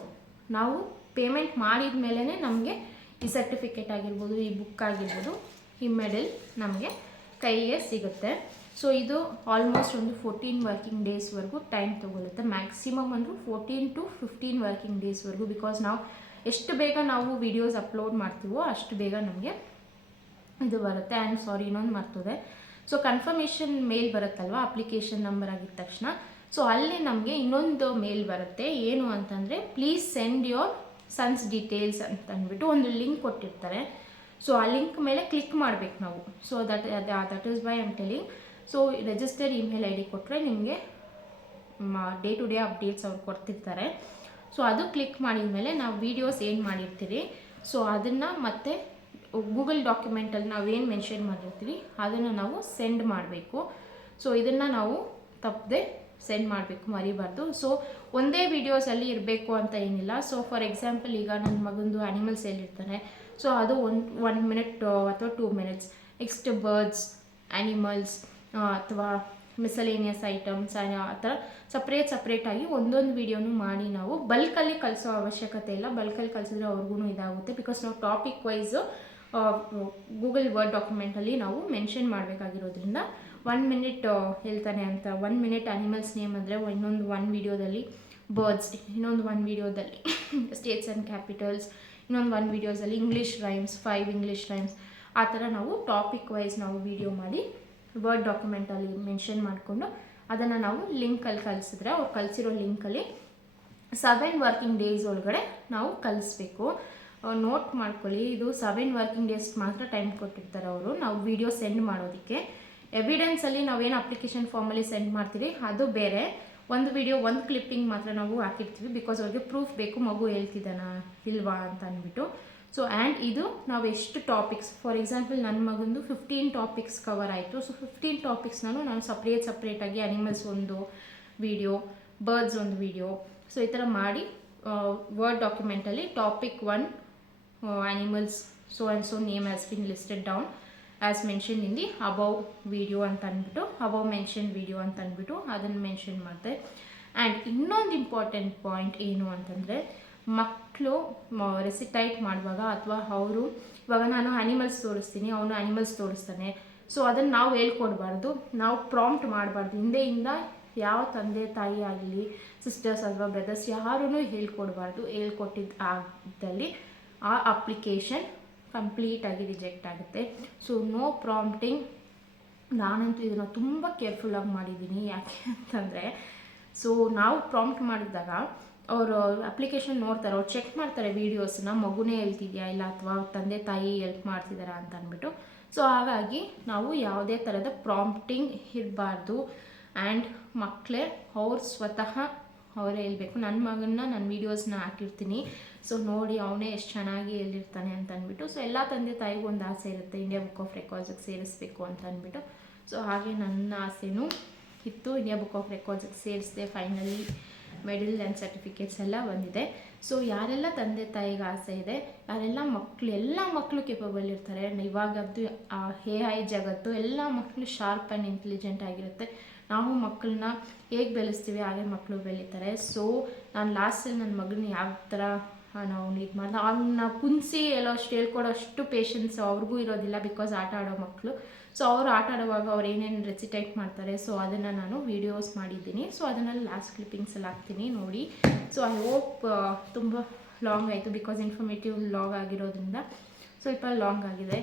ನಾವು ಪೇಮೆಂಟ್ ಮಾಡಿದ ಮೇಲೇ ನಮಗೆ ಈ ಸರ್ಟಿಫಿಕೇಟ್ ಆಗಿರ್ಬೋದು, ಈ ಬುಕ್ ಆಗಿರ್ಬೋದು, ಈ ಮೆಡಲ್ ನಮಗೆ ಕೈಗೆ ಸಿಗುತ್ತೆ. ಸೊ ಇದು ಆಲ್ಮೋಸ್ಟ್ ಒಂದು 14 ವರ್ಕಿಂಗ್ ಡೇಸ್ವರೆಗೂ ಟೈಮ್ ತೊಗೊಳುತ್ತೆ. ಮ್ಯಾಕ್ಸಿಮಮ್ ಅಂದರೂ 14 to 15 ವರ್ಕಿಂಗ್ ಡೇಸ್ವರೆಗೂ. ಬಿಕಾಸ್ ನಾವು ಎಷ್ಟು ಬೇಗ ನಾವು ವೀಡಿಯೋಸ್ ಅಪ್ಲೋಡ್ ಮಾಡ್ತೀವೋ ಅಷ್ಟು ಬೇಗ ನಮಗೆ ಇದು ಬರುತ್ತೆ. ಆ್ಯಂಡ್ ಸಾರಿ, ಇನ್ನೊಂದು ಮರ್ತದೆ. ಸೊ ಕನ್ಫರ್ಮೇಷನ್ ಮೇಲ್ ಬರುತ್ತಲ್ವ ಅಪ್ಲಿಕೇಶನ್ ನಂಬರ್ ಆಗಿದ ತಕ್ಷಣ, ಸೊ ಅಲ್ಲಿ ನಮಗೆ ಇನ್ನೊಂದು ಮೇಲ್ ಬರುತ್ತೆ. ಏನು ಅಂತಂದರೆ, please send your sons details ಅಂತ ಅಂದ್ಬಿಟ್ಟು ಒಂದು ಲಿಂಕ್ ಕೊಟ್ಟಿರ್ತಾರೆ. ಸೊ ಆ ಲಿಂಕ್ ಮೇಲೆ ಕ್ಲಿಕ್ ಮಾಡಬೇಕು ನಾವು. So that is why I'm telling. So register email I D ಕೊಟ್ಟರೆ ನಿಮಗೆ ಡೇ ಟು ಡೇ ಅಪ್ಡೇಟ್ಸ್ ಅವ್ರು ಕೊಡ್ತಿರ್ತಾರೆ. ಸೊ ಅದು ಕ್ಲಿಕ್ ಮಾಡಿದ ಮೇಲೆ ನಾವು ವೀಡಿಯೋಸ್ ಏನು ಮಾಡಿರ್ತೀರಿ, ಸೊ ಅದನ್ನು ಮತ್ತೆ ಗೂಗಲ್ ಡಾಕ್ಯುಮೆಂಟಲ್ಲಿ ನಾವೇನು ಮೆನ್ಷನ್ ಮಾಡಿರ್ತೀವಿ ಅದನ್ನು ನಾವು ಸೆಂಡ್ ಮಾಡಬೇಕು. ಸೊ ಇದನ್ನು ನಾವು ತಪ್ಪದೆ ಸೆಂಡ್ ಮಾಡಬೇಕು, ಮರಿಬಾರ್ದು. ಸೊ ಒಂದೇ ವೀಡಿಯೋಸಲ್ಲಿ ಇರಬೇಕು ಅಂತ ಏನಿಲ್ಲ. ಸೊ ಫಾರ್ ಎಕ್ಸಾಂಪಲ್, ಈಗ ನನ್ನ ಮಗಂದು ಆ್ಯನಿಮಲ್ಸ್ ಎಲ್ಲಿರ್ತಾನೆ, ಸೊ ಅದು 1 minute ಅಥವಾ 2 minutes. ನೆಕ್ಸ್ಟ್ ಬರ್ಡ್ಸ್, ಆ್ಯನಿಮಲ್ಸ್ ಅಥವಾ ಮಿಸಲೇನಿಯಸ್ ಐಟಮ್ಸ್ ಆ ಥರ ಸಪ್ರೇಟಾಗಿ ಒಂದೊಂದು ವೀಡಿಯೋನು ಮಾಡಿ ನಾವು ಬಲ್ಕಲ್ಲಿ ಕಳಿಸೋ ಅವಶ್ಯಕತೆ ಇಲ್ಲ. ಬಲ್ಕಲ್ಲಿ ಕಳಿಸಿದ್ರೆ ಅವ್ರಿಗೂ ಇದಾಗುತ್ತೆ. ಬಿಕಾಸ್ ನಾವು ಟಾಪಿಕ್ ವೈಸು ಗೂಗಲ್ ವರ್ಡ್ ಡಾಕ್ಯುಮೆಂಟಲ್ಲಿ ನಾವು ಮೆನ್ಷನ್ ಮಾಡಬೇಕಾಗಿರೋದ್ರಿಂದ 1 minute ಹೇಳ್ತಾನೆ ಅಂತ 1 minute ಆ್ಯನಿಮಲ್ಸ್ ನೇಮ್ ಅಂದರೆ ಇನ್ನೊಂದು 1 ವೀಡಿಯೋದಲ್ಲಿ ಬರ್ಡ್ಸ್, ಇನ್ನೊಂದು 1 ವೀಡಿಯೋದಲ್ಲಿ ಸ್ಟೇಟ್ಸ್ ಆ್ಯಂಡ್ ಕ್ಯಾಪಿಟಲ್ಸ್, ಇನ್ನೊಂದು 1 ವೀಡಿಯೋಸಲ್ಲಿ ಇಂಗ್ಲೀಷ್ ರೈಮ್ಸ್, 5 ಇಂಗ್ಲೀಷ್ ರೈಮ್ಸ್, ಆ ಥರ ನಾವು ಟಾಪಿಕ್ ವೈಸ್ ನಾವು ವೀಡಿಯೋ ಮಾಡಿ ವರ್ಡ್ ಡಾಕ್ಯುಮೆಂಟಲ್ಲಿ ಮೆನ್ಷನ್ ಮಾಡಿಕೊಂಡು ಅದನ್ನು ನಾವು ಲಿಂಕಲ್ಲಿ ಕಳಿಸಿದ್ರೆ, ಅವ್ರು ಕಳಿಸಿರೋ ಲಿಂಕಲ್ಲಿ 7 ವರ್ಕಿಂಗ್ ಡೇಸ್ ಒಳಗಡೆ ನಾವು ಕಳಿಸ್ಬೇಕು. ನೋಟ್ ಮಾಡ್ಕೊಳ್ಳಿ, ಇದು 7 ವರ್ಕಿಂಗ್ ಡೇಸ್ ಮಾತ್ರ ಟೈಮ್ ಕೊಟ್ಟಿರ್ತಾರೆ ಅವರು ನಾವು ವೀಡಿಯೋ ಸೆಂಡ್ ಮಾಡೋದಕ್ಕೆ. ಎವಿಡೆನ್ಸಲ್ಲಿ ನಾವೇನು ಅಪ್ಲಿಕೇಶನ್ ಫಾರ್ಮಲ್ಲಿ ಸೆಂಡ್ ಮಾಡ್ತೀವಿ ಅದು ಬೇರೆ. ಒಂದು ವೀಡಿಯೋ ಒಂದು ಕ್ಲಿಪ್ಪಿಂಗ್ ಮಾತ್ರ ನಾವು ಹಾಕಿರ್ತೀವಿ. ಬಿಕಾಸ್ ಅವ್ರಿಗೆ ಪ್ರೂಫ್ ಬೇಕು, ಮಗು ಹೇಳ್ತಿದ್ದಾನ ಇಲ್ವಾ ಅಂತ ಅಂದ್ಬಿಟ್ಟು. ಸೊ ಆ್ಯಂಡ್ ಇದು ನಾವು ಎಷ್ಟು ಟಾಪಿಕ್ಸ್, ಫಾರ್ ಎಕ್ಸಾಂಪಲ್ ನನ್ನ ಮಗಂದು 15 ಟಾಪಿಕ್ಸ್ ಕವರ್ ಆಯಿತು. ಸೊ 15 ಟಾಪಿಕ್ಸ್ನೂ ನಾನು ಸಪ್ರೇಟಾಗಿ ಆ್ಯನಿಮಲ್ಸ್ ಒಂದು ವೀಡಿಯೋ, ಬರ್ಡ್ಸ್ ಒಂದು ವೀಡಿಯೋ, ಸೊ ಈ ಥರ ಮಾಡಿ ವರ್ಡ್ ಡಾಕ್ಯುಮೆಂಟಲ್ಲಿ topic 1 animals so and so name has been listed down as mention in the above video ಅಂತ ಅಂದ್ಬಿಟ್ಟು, ಅಬೌವ್ ಮೆನ್ಷನ್ ವೀಡಿಯೋ ಅಂತ ಅಂದ್ಬಿಟ್ಟು ಅದನ್ನು ಮೆನ್ಷನ್ ಮಾಡಿದೆ. ಆ್ಯಂಡ್ ಇನ್ನೊಂದು ಇಂಪಾರ್ಟೆಂಟ್ ಪಾಯಿಂಟ್ ಏನು ಅಂತಂದರೆ, ಮಕ್ಕಳು ರೆಸಿಟೈಟ್ ಮಾಡುವಾಗ ಅಥವಾ ಅವರು ಇವಾಗ ನಾನು ಆ್ಯನಿಮಲ್ಸ್ ತೋರಿಸ್ತೀನಿ, ಅವನು ಆ್ಯನಿಮಲ್ಸ್ ತೋರಿಸ್ತಾನೆ, ಸೊ ಅದನ್ನು ನಾವು ಹೇಳ್ಕೊಡ್ಬಾರ್ದು, ನಾವು ಪ್ರಾಂಪ್ಟ್ ಮಾಡಬಾರ್ದು. ಹಿಂದೆಯಿಂದ ಯಾವ ತಂದೆ ತಾಯಿ ಆಗಲಿ, ಸಿಸ್ಟರ್ಸ್ ಅಥವಾ ಬ್ರದರ್ಸ್ ಯಾರೂ ಹೇಳ್ಕೊಡ್ಬಾರ್ದು. ಹೇಳ್ಕೊಟ್ಟಿದ್ದು ಆಗದಲ್ಲಿ ಆ ಅಪ್ಲಿಕೇಶನ್ ಕಂಪ್ಲೀಟಾಗಿ ರಿಜೆಕ್ಟ್ ಆಗುತ್ತೆ. So no prompting. ನಾನಂತೂ ಇದನ್ನು ತುಂಬ ಕೇರ್ಫುಲ್ಲಾಗಿ ಮಾಡಿದ್ದೀನಿ. ಯಾಕೆ ಅಂತಂದರೆ, ಸೊ ನಾವು ಪ್ರಾಂಪ್ಟ್ ಮಾಡಿದಾಗ ಅವರು ಅಪ್ಲಿಕೇಶನ್ ನೋಡ್ತಾರೆ, ಅವ್ರು ಚೆಕ್ ಮಾಡ್ತಾರೆ ವೀಡಿಯೋಸ್ನ, ಮಗುನೇ ಹೇಳ್ತಿದ್ಯಾ ಇಲ್ಲ ಅಥವಾ ತಂದೆ ತಾಯಿ ಹೆಲ್ಪ್ ಮಾಡ್ತಿದ್ದಾರಾ ಅಂತ ಅಂದ್ಬಿಟ್ಟು. ಸೊ ಹಾಗಾಗಿ ನಾವು ಯಾವುದೇ ಥರದ ಪ್ರಾಂಪ್ಟಿಂಗ್ ಇರಬಾರ್ದು. ಆ್ಯಂಡ್ ಮಕ್ಕಳೇ ಅವ್ರು ಸ್ವತಃ ಅವರೇ ಹೇಳ್ಬೇಕು. ನನ್ನ ಮಗನ್ನ ನಾನು ವೀಡಿಯೋಸ್ನ ಹಾಕಿರ್ತೀನಿ, ಸೊ ನೋಡಿ ಅವನೇ ಎಷ್ಟು ಚೆನ್ನಾಗಿ ಹೇಳಿರ್ತಾನೆ ಅಂತ ಅಂದ್ಬಿಟ್ಟು. ಸೊ ಎಲ್ಲ ತಂದೆ ತಾಯಿಗೂ ಒಂದು ಆಸೆ ಇರುತ್ತೆ, ಇಂಡಿಯಾ ಬುಕ್ ಆಫ್ ರೆಕಾರ್ಡ್ಸಿಗೆ ಸೇರಿಸ್ಬೇಕು ಅಂತ ಅಂದ್ಬಿಟ್ಟು. ಸೊ ಹಾಗೆ ನನ್ನ ಆಸೆನೂ ಇತ್ತು, ಇಂಡಿಯಾ ಬುಕ್ ಆಫ್ ರೆಕಾರ್ಡ್ಸಿಗೆ ಸೇರಿಸಿದೆ. ಫೈನಲಿ ಮೆಡಲ್ ಆ್ಯಂಡ್ ಸರ್ಟಿಫಿಕೇಟ್ಸ್ ಎಲ್ಲ ಬಂದಿದೆ. ಸೊ ಯಾರೆಲ್ಲ ತಂದೆ ತಾಯಿಗೆ ಆಸೆ ಇದೆ, ಯಾರೆಲ್ಲ ಎಲ್ಲ ಮಕ್ಕಳು ಕೇಪಬಲ್ ಇರ್ತಾರೆ. ಇವಾಗದ್ದು AI ಜಗತ್ತು, ಎಲ್ಲ ಮಕ್ಕಳು ಶಾರ್ಪ್ ಆ್ಯಂಡ್ ಇಂಟೆಲಿಜೆಂಟ್ ಆಗಿರುತ್ತೆ. ನಾವು ಮಕ್ಕಳನ್ನ ಹೇಗೆ ಬೆಳೆಸ್ತೀವಿ ಹಾಗೆ ಮಕ್ಕಳು ಬೆಳೀತಾರೆ. ಸೊ ನಾನು ಲಾಸ್ಟಲ್ಲಿ ನನ್ನ ಮಗನ ಯಾವ ಥರ ನಾವು ಇದು ಮಾಡಿದೆ, ಅವನ್ನ ಕುಂದಿಸಿ ಎಲ್ಲೋ ಅಷ್ಟು ಹೇಳ್ಕೊಡೋಷ್ಟು ಪೇಷನ್ಸ್ ಅವ್ರಿಗೂ ಇರೋದಿಲ್ಲ. ಬಿಕಾಸ್ ಆಟ ಆಡೋ ಮಕ್ಕಳು, ಸೊ ಅವರು ಆಟ ಆಡುವಾಗ ಅವ್ರು ಏನೇನು ರೆಸಿಟೈಟ್ ಮಾಡ್ತಾರೆ, ಸೊ ಅದನ್ನು ನಾನು ವೀಡಿಯೋಸ್ ಮಾಡಿದ್ದೀನಿ. ಸೊ ಅದನ್ನೆಲ್ಲ ಲಾಸ್ಟ್ ಕ್ಲಿಪ್ಪಿಂಗ್ಸಲ್ಲಿ ಹಾಕ್ತೀನಿ ನೋಡಿ. ಸೊ ಐ ಹೋಪ್ ತುಂಬ ಲಾಂಗ್ ಆಯಿತು, ಬಿಕಾಸ್ ಇನ್ಫಾರ್ಮೇಟಿವ್ ಲಾಗ್ ಆಗಿರೋದ್ರಿಂದ ಸ್ವಲ್ಪ ಲಾಂಗ್ ಆಗಿದೆ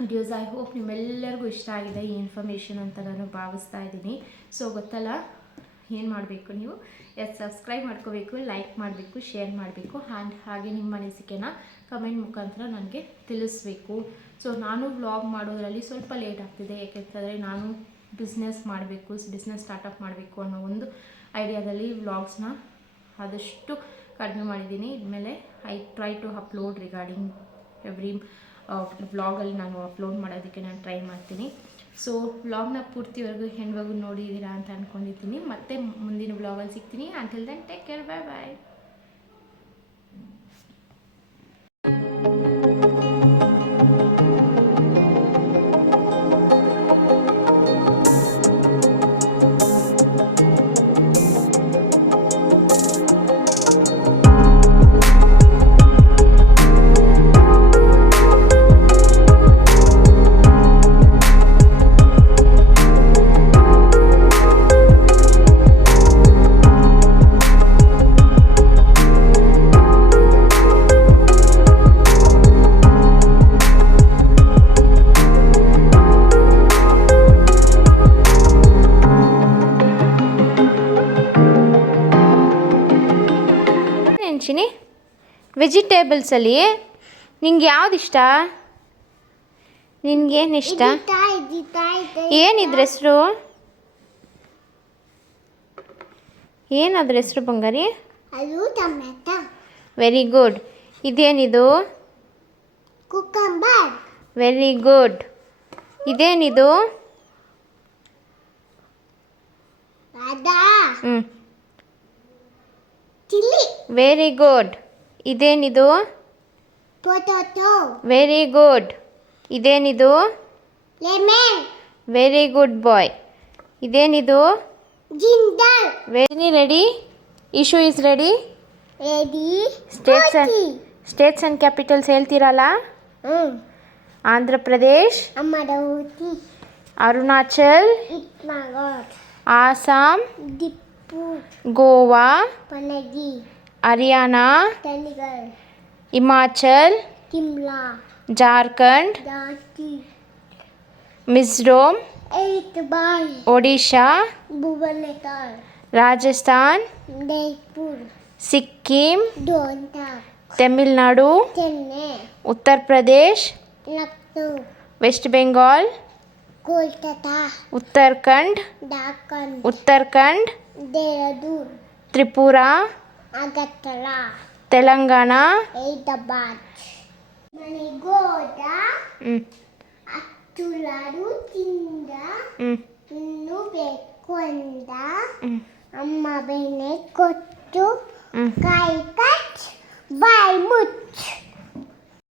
ವಿಡಿಯೋಸ್. ಐ ಹೋಪ್ ನಿಮ್ಮೆಲ್ಲರಿಗೂ ಇಷ್ಟ ಆಗಿದೆ ಈ ಇನ್ಫಾರ್ಮೇಷನ್ ಅಂತ ನಾನು ಭಾವಿಸ್ತಾ ಇದ್ದೀನಿ. ಸೊ ಗೊತ್ತಲ್ಲ ಏನು ಮಾಡಬೇಕು, ನೀವು ಸಬ್ಸ್ಕ್ರೈಬ್ ಮಾಡ್ಕೋಬೇಕು, ಲೈಕ್ ಮಾಡಬೇಕು, ಶೇರ್ ಮಾಡಬೇಕು. ಆ್ಯಂಡ್ ಹಾಗೆ ನಿಮ್ಮ ಅನಿಸಿಕೆನ ಕಮೆಂಟ್ ಮುಖಾಂತರ ನನಗೆ ತಿಳಿಸ್ಬೇಕು. ಸೊ ನಾನು ವ್ಲಾಗ್ ಮಾಡೋದ್ರಲ್ಲಿ ಸ್ವಲ್ಪ ಲೇಟ್ ಆಗ್ತಿದೆ, ಯಾಕೆಂತಂದರೆ ನಾನು ಬಿಸ್ನೆಸ್ ಮಾಡಬೇಕು, ಬಿಸ್ನೆಸ್ ಸ್ಟಾರ್ಟಪ್ ಮಾಡಬೇಕು ಅನ್ನೋ ಒಂದು ಐಡಿಯಾದಲ್ಲಿ ವ್ಲಾಗ್ಸ್ನ ಆದಷ್ಟು ಕಡಿಮೆ ಮಾಡಿದ್ದೀನಿ. ಇದ್ಮೇಲೆ I try to upload regarding every ವ್ಲಾಗಲ್ಲಿ ನಾನು ಅಪ್ಲೋಡ್ ಮಾಡೋದಕ್ಕೆ ನಾನು ಟ್ರೈ ಮಾಡ್ತೀನಿ. ಸೊ ವ್ಲಾಗ್ನ ಪೂರ್ತಿವರೆಗೂ ಹೆಣ್ವರೆಗೂ ನೋಡಿದ್ದೀರಾ ಅಂತ ಅಂದ್ಕೊಂಡಿದ್ದೀನಿ. ಮತ್ತೆ ಮುಂದಿನ ವ್ಲಾಗಲ್ಲಿ ಸಿಗ್ತೀನಿ. ಅಂಟಿಲ್ ದೆನ್ ಟೇಕ್ ಕೇರ್, ಬಾಯ್ ಬಾಯ್. ವೆಜಿಟೇಬಲ್ಸಲ್ಲಿ ನಿಂಗೆ ಯಾವ್ದು ಇಷ್ಟ? ನಿನ್ಗೇನು ಇಷ್ಟ? ಏನಿದ್ರ ಹೆಸರು? ಏನಾದ್ರ ಹೆಸರು ಬಂಗಾರಿ? Very good. ಇದೇನಿದು? ಕುಕಂಬರ್. Very good. ಇದೇನಿದು? ಚಿಲ್ಲಿ. Very good. ಇದೇನಿದು? ಪೊಟ್ಯಾಟೊ. Very good. ಇದೇನಿದು? ಲೆಮನ್. Very good boy. ಇದೇನಿದು? Ginger. Very ready. Ishu is ready. Ready. States and capitals ಹೇಳ್ತೀರಲ್ಲ? ಆಂಧ್ರ ಪ್ರದೇಶ್, ಅಮರಾವತಿ, ಅರುಣಾಚಲ್, ಇಟ್ನಾಗಢ್, ಆಸಾಮ್, ದಿಪ್ಪೂರ್, ಗೋವಾ, ಪಣಜಿ, ಹರಿಯಾಣ, ಚಂಡೀಗಢ, ಹಿಮಾಚಲ್, ಶಿಮ್ಲಾ, ಜಾರ್ಖಂಡ್, ರಾಂಚಿ, ಮಿಜೋರಂ, ಐತಬಾಲ್, ಒಡಿಶಾ, ಭುವನೇಶ್ವರ್, ರಾಜಸ್ಥಾನ್, ಜೈಪುರ್, ಸಿಕ್ಕಿಂ, ಡೋಂಟಾ, ತಮಿಳುನಾಡು, ಚೆನ್ನೈ, ಉತ್ತರ ಪ್ರದೇಶ್, ಲಕ್ನೋ, ವೆಸ್ಟ್ ಬೆಂಗಾಲ್, ಕೋಲ್ಕತ್ತಾ, ಉತ್ತರಾಖಂಡ್, ಉತ್ತರಾಖಂಡ್, ದೇಹರಾದೂನ್, ತ್ರಿಪುರಾ, ಅಗರ್ತಲಾ, ತೆಲಂಗಾಣ, ಹೈದರಾಬಾದ್. ಮನೆಗೋದ ಅಚ್ಚುಲಾರು ತಿಂದ ಇನ್ನು ಬೇಕು ಅಂದ ಅಮ್ಮ ಬೆಣ್ಣೆ ಕೊಟ್ಟು ಕಾಯಿ ಕಚ್ ಬಾಯಿ ಮುಚ್ಚ.